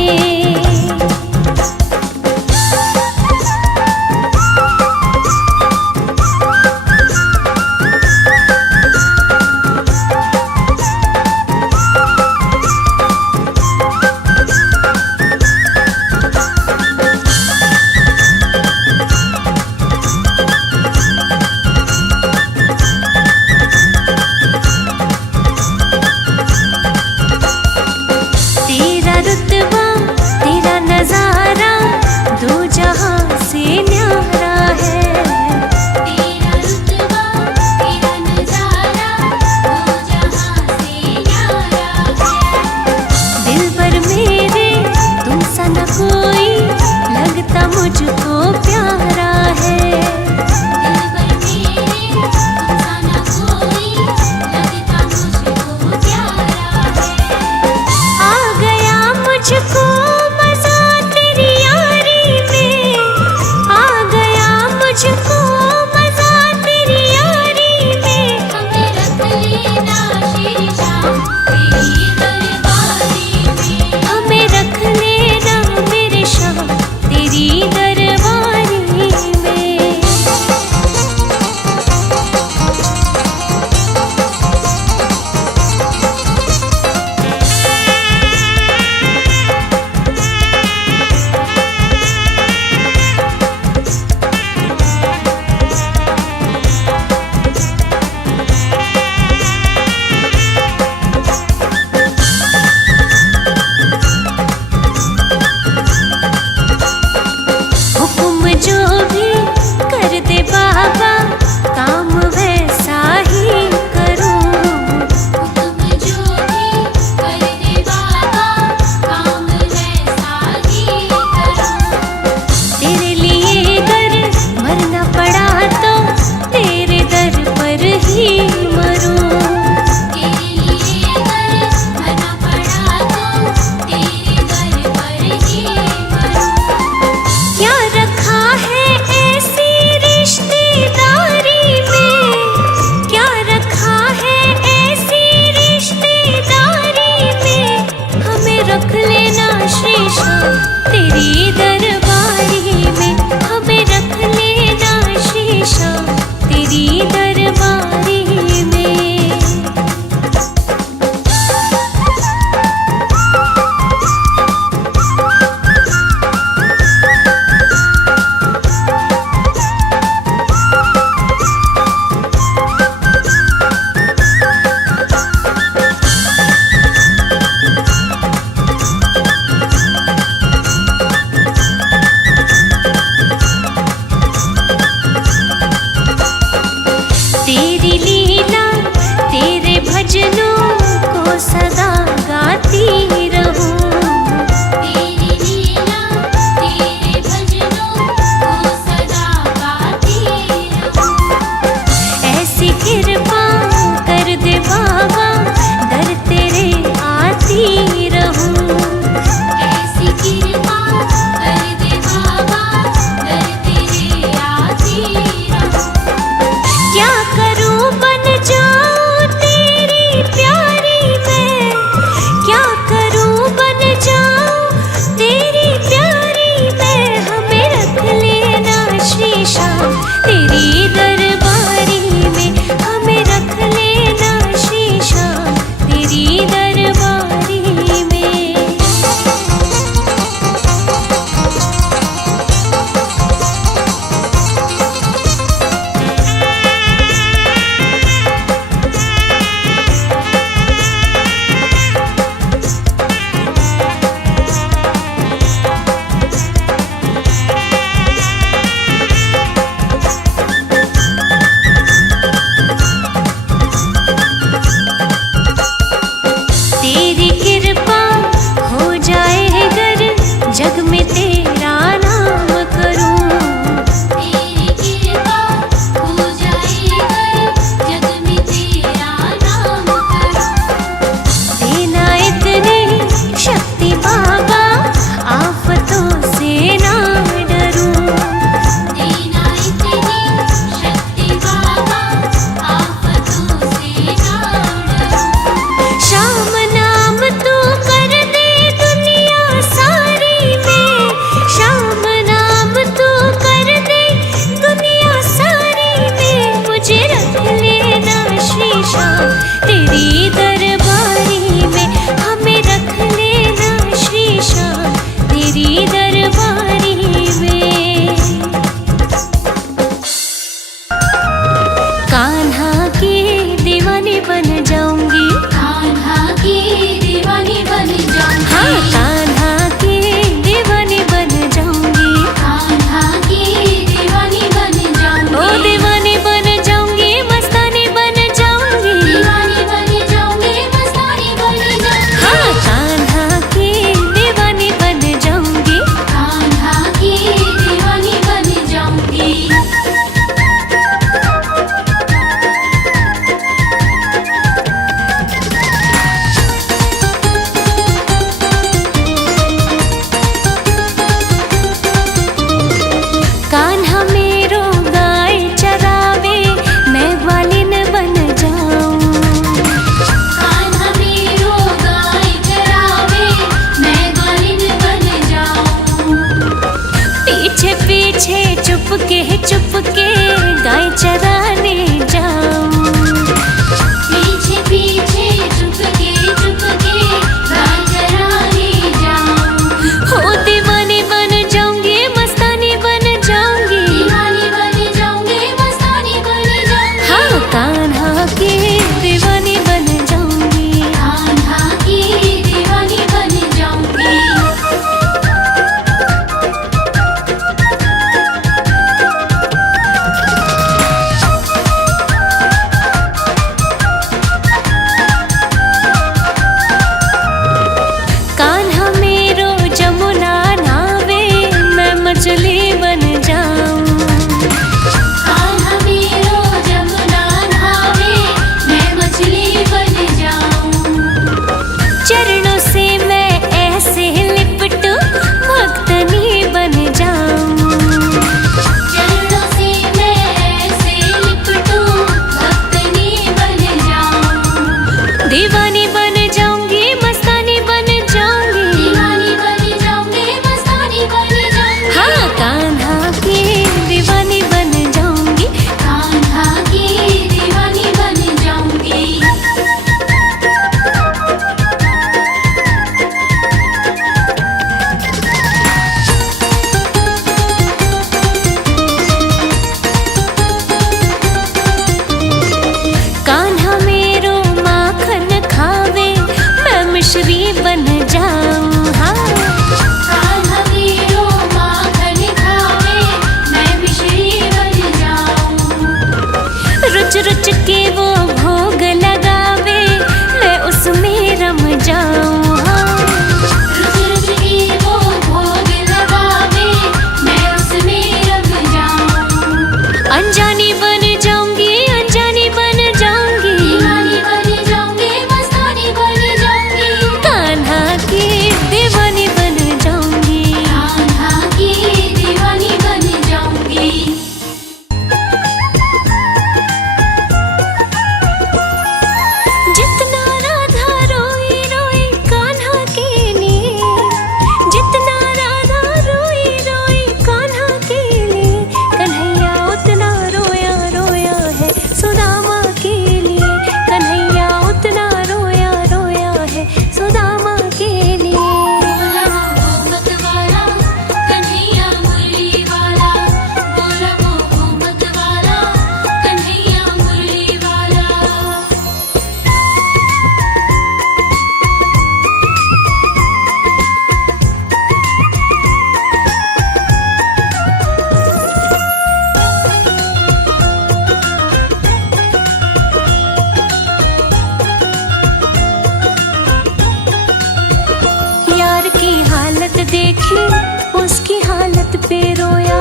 देखी उसकी हालत पे रोया,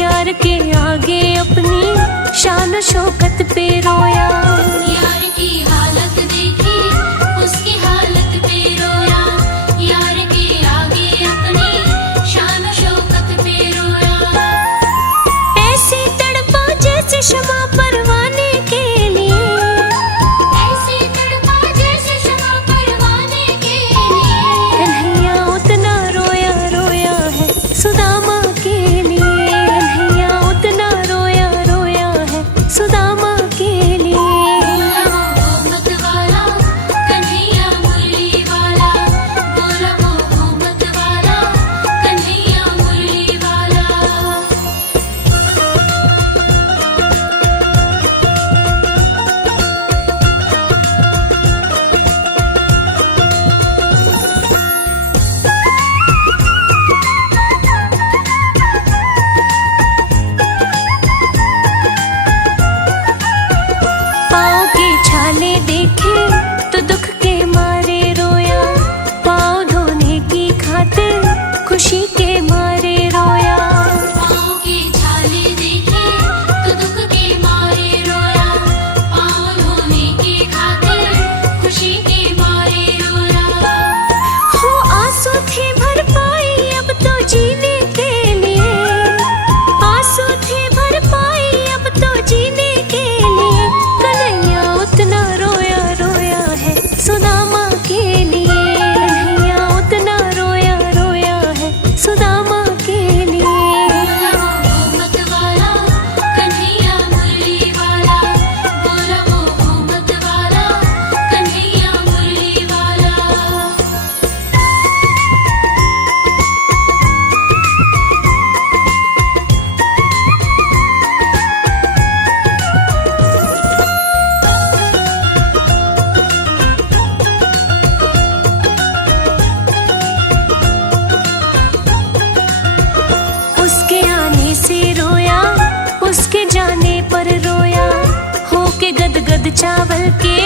यार के आगे अपनी शान शौकत पे रोया। यार की हालत देखी उसकी हालत पे रोया, यार के आगे अपनी शान शौकत पे रोया। ऐसी तड़पा जैसे शमा परवाने के लिए, ऐसी तड़पा जैसे शमा परवाने के लिए। कन्हैया उतना रोया रोया है सुदामा के लिए, कन्हैया उतना रोया रोया है सुदामा के लिए। बोला वो मत वाला कन्हैया मुरली वाला, बोला वो मत वाला कन्हैया मुरली वाला। पाँव के छाले देखे तो दुख के मारे रोया, पाँव धोने की खातिर खुशी के मारे रोया। पाँव के छाले देखे तो दुख के मारे रोया, पाँव धोने की खातिर खुशी के मारे रोया। हो आंसू थे भरपाई अब तो जीने के लिए, आंसू थे भरपाई अब तो जीने के लिए। कन्हैया उतना रोया रोया है सुदामा के लिए, कन्हैया उतना रोया रोया है सुदामा के लिए। बोला वो मत वाला कन्हैया मुरली वाला, बोला वो मत वाला कन्हैया मुरली वाला। उसके आने से रोया, उसके जाने पर रोया, होके गदगद चावल के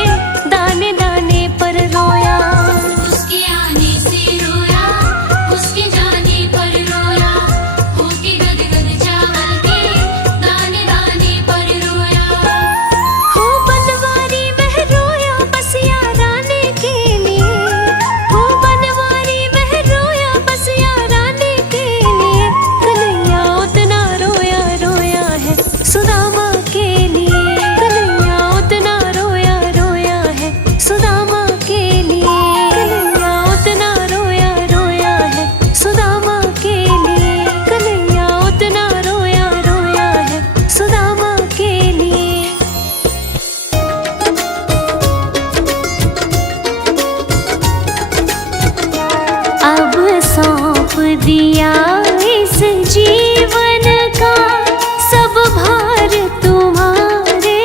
दाने दाने पर रोया। उसके आने से रोया, उसके जाने पर रोया, होके गदगद चावल के दाने दाने पर रोया। हो बनवारी वह रोया बस याराने के लिए, हो बनवारी वह रोया बस याराने के लिए। कन्हैया उतना रोया रोया है सुदामा के लिए, कन्हैया उतना रोया रोया है सुदामा के लिए, कन्हैया उतना रोया रोया है सुदामा के लिए, कन्हैया उतना रोया रोया है सुदामा के लिए। अब सौंप दिया इस जीवन का सब भार तुम्हारे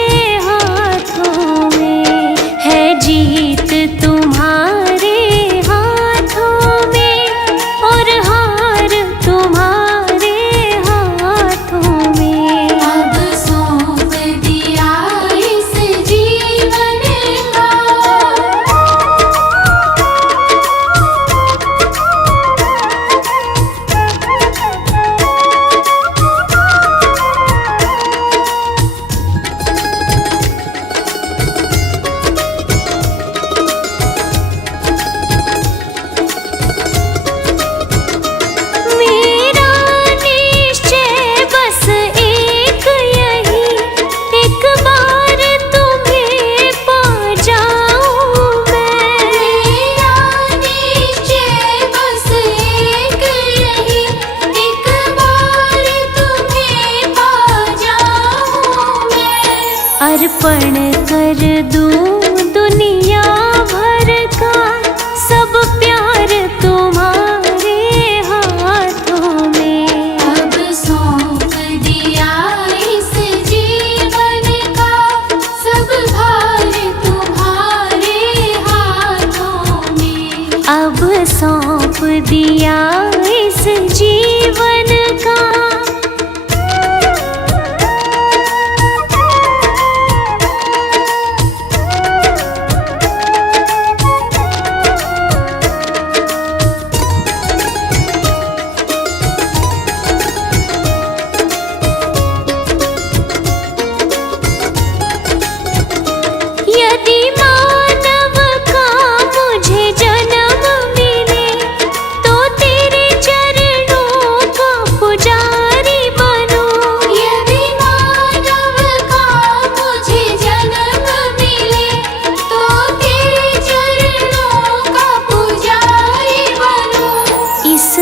हाथों में, है जीत तुम्हारे हाथों में और हार तुम्हारे हाथों में। अब सौंप दिया इस जीवन का, मेरा निश्चय बस एक यही, एक बार तुम्हें पा जाऊं मैं। मेरा निश्चय बस एक यही, एक बार तुम्हें पा जाऊं मैं। अर्पण कर दूं दुनिया भर का सब प्यार तुम्हारे हाथों में। अब सौंप दिया इस जीवन का सब भार तुम्हारे हाथों में। अब सौंप दिया इस जीवन का।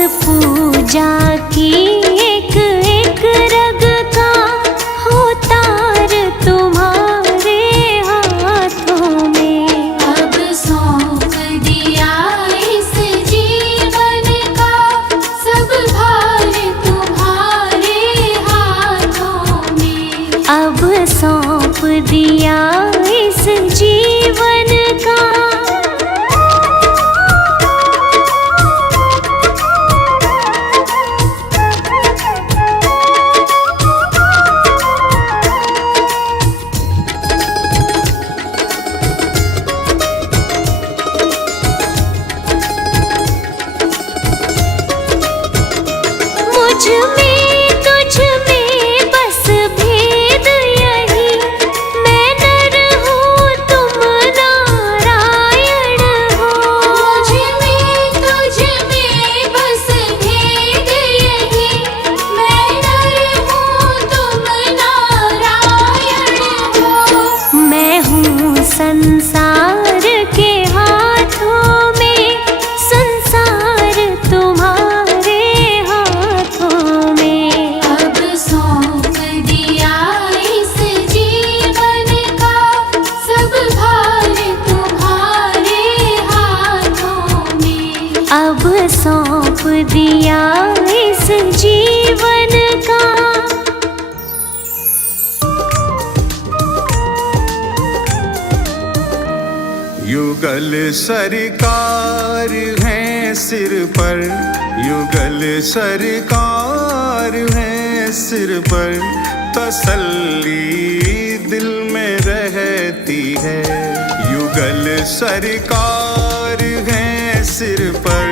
पूजा की एक एक रग का हो तार तुम्हारे हाथों में। अब सौंप दिया इस जीवन का सब भार तुम्हारे हाथों में। अब सौंप दिया इस जीवन का। मुझ में तुझ में बस भेद यही, मैं नर हूँ तुम नारायण हो। मुझ में तुझ में बस भेद यही, मैं नर हूँ तुम नारायण हो। मैं हूँ संसार के हाथों में, संसार तुम्हारे हाथों में। अब सौंप दिया इस जीवन का सब भार तुम्हारे हाथों में। अब सौंप दिया इस जीवन का। युगल सरकार है सिर पर, युगल सरकार है सिर पर, तसल्ली दिल में रहती है। युगल सरकार है सिर पर,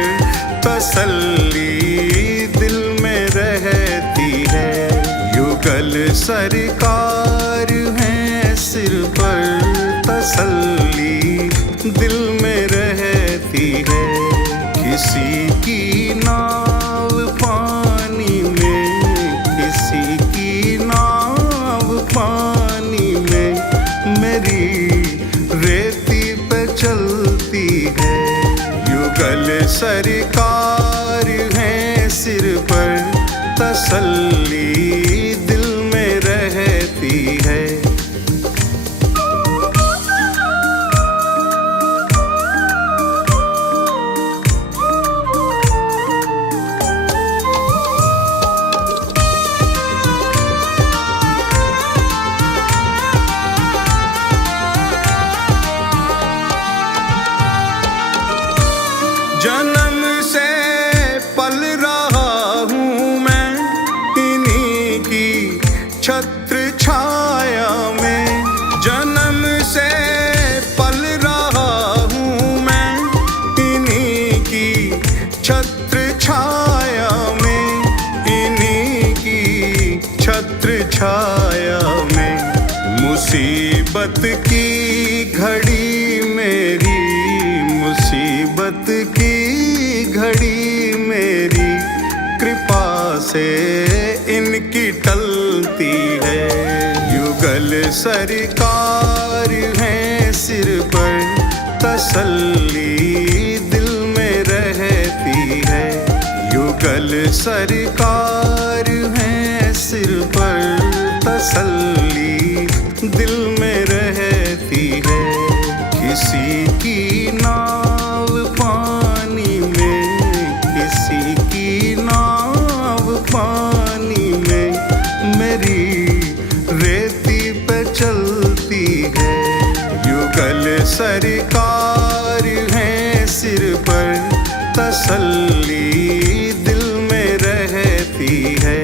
तसल्ली दिल में रहती है। युगल सरकार है सिर पर, तसल्ली दिल में रहती है। किसी की नाव पानी में, किसी की नाव पानी में, मेरी रेती पे चलती है। युगल सरकार है सिर पर, तसल्ली दिल में रहती है। जन्म से पल रहा हूँ मैं इन्हीं की छत्र छाया में। जन्म से पल रहा हूँ मैं इन्हीं की छत्र छाया में, इन्हीं की छत्र छाया में। मुसीबत की घड़ी मेरी, मुसीबत की घड़ी मेरी, कृपा से इनकी टलती है। युगल सरकार है सिर पर, तसल्ली दिल में रहती है। युगल सरकार है सिर पर, तसल्ली दिल में रहती है। किसी की नाव पानी में, किसी की नाव पानी में, मेरी रेती पे चलती है। युगल सरकार है सिर पर, तसल्ली दिल में रहती है।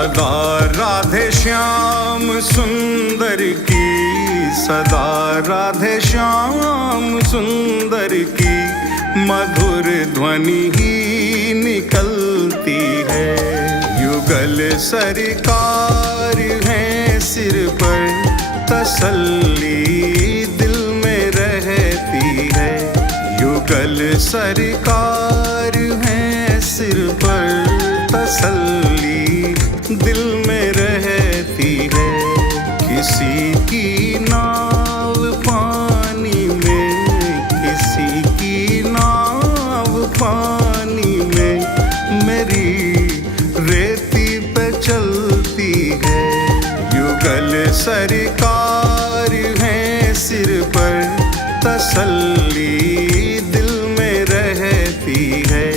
सदा राधे श्याम सुंदर की, सदा राधे श्याम सुंदर की मधुर ध्वनि ही निकलती है। युगल सरकार है सिर पर, तसल्ली दिल में रहती है। युगल सरकार है सिर पर, तसल्ली दिल में रहती है। किसी की नाव पानी में, किसी की नाव पानी में मेरी रेती पे चलती है। युगल सरकार है सिर पर, तसल्ली दिल में रहती है।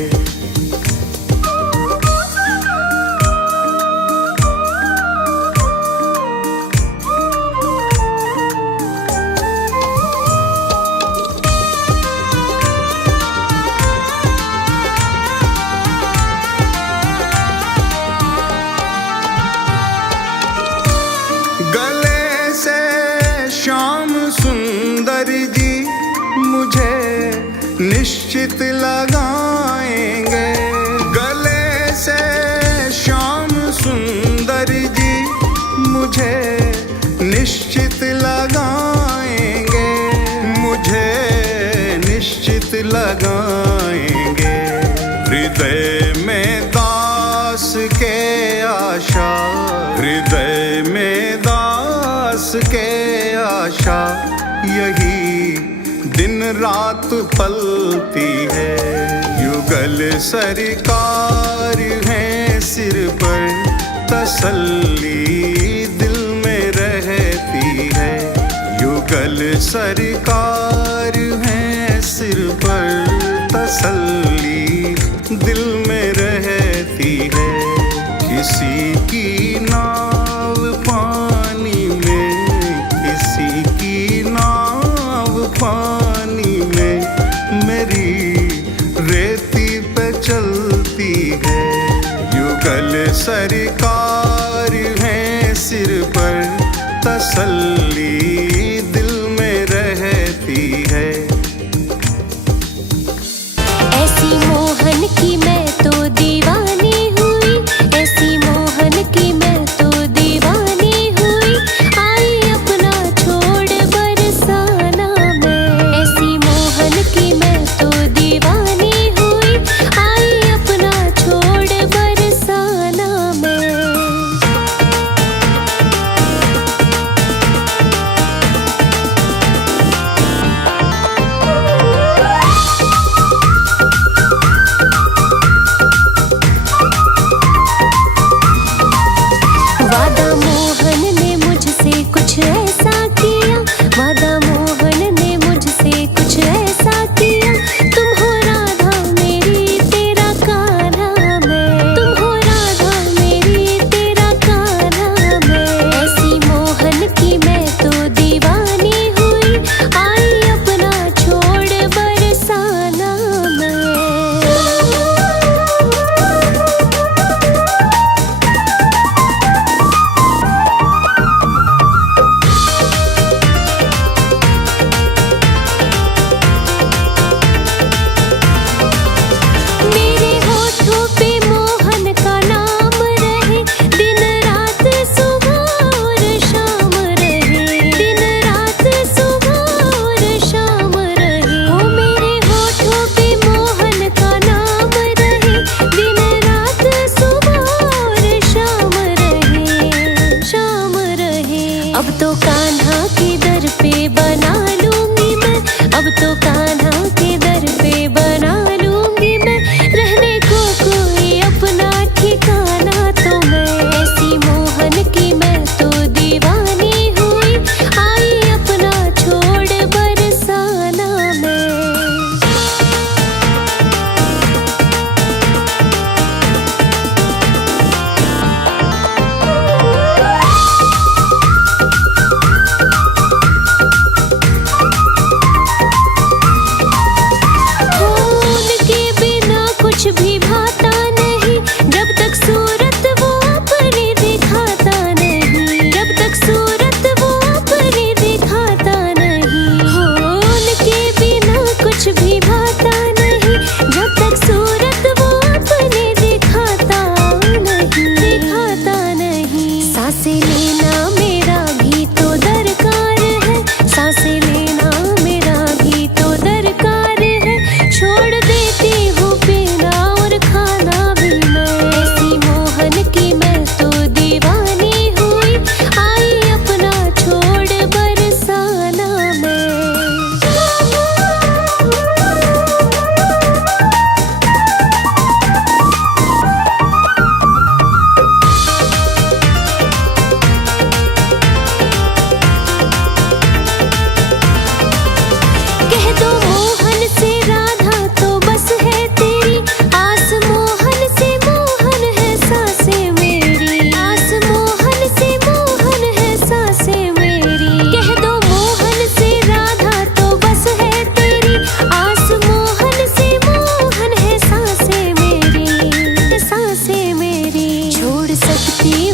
गले से श्याम सुंदर जी मुझे निश्चित लगाएंगे। गले से श्याम सुंदर जी मुझे निश्चित लगाएंगे, मुझे निश्चित लगाएंगे। हृदय में दास के आशा, हृदय में दास के आशा यही दिन रात पलती है। युगल सरकार है सिर पर, तसल्ली दिल में रहती है। युगल सरकार है सिर पर, तसल्ली दिल में रहती है। किसी की नाव पानी में, किसी की नाव पानी में मेरी रेती पे चलती है। युगल सरकार है सिर पर, तसल्ली दिल में रहती है। ऐसी मोहन की मैं तो दीवानी हुई, ऐसी मोहन की मैं तो दीवानी हुई। आई अपना छोड़ बरसाना मैं, ऐसी मोहन की मैं तो दीवानी हुई। आई अपना छोड़ बरसाना मैं। वादा मोहन ने मुझसे कुछ ऐसा किया, वादा मोहन ने मुझसे कुछ ऐसा किया। तुम हो राधा मेरी तेरा कान्हा मैं, तुम हो राधा मेरी तेरा कान्हा मैं। ऐसी मोहन की मैं तो दीवानी हुई। आई अपना छोड़ बरसाना मैं। मेरे होठों पे मोहन का नाम रहे, दिन रात सुबह और शाम रहे, दिन रात सुबह और शाम रहे। ओ मेरे होठों पे मोहन का नाम रहे, दिन रात सुबह और शाम रहे, शाम रहे। अब तो कान्हा के दर पे बना लूंगी मैं, अब तो कान्हा के दर पे बना लूंगी मैं। रहने को कोई अपना ठिकाना तो मैं, ऐसी मोहन की मैं तो दीवानी हुई। आई अपना छोड़ बरसाना मैं। खुशी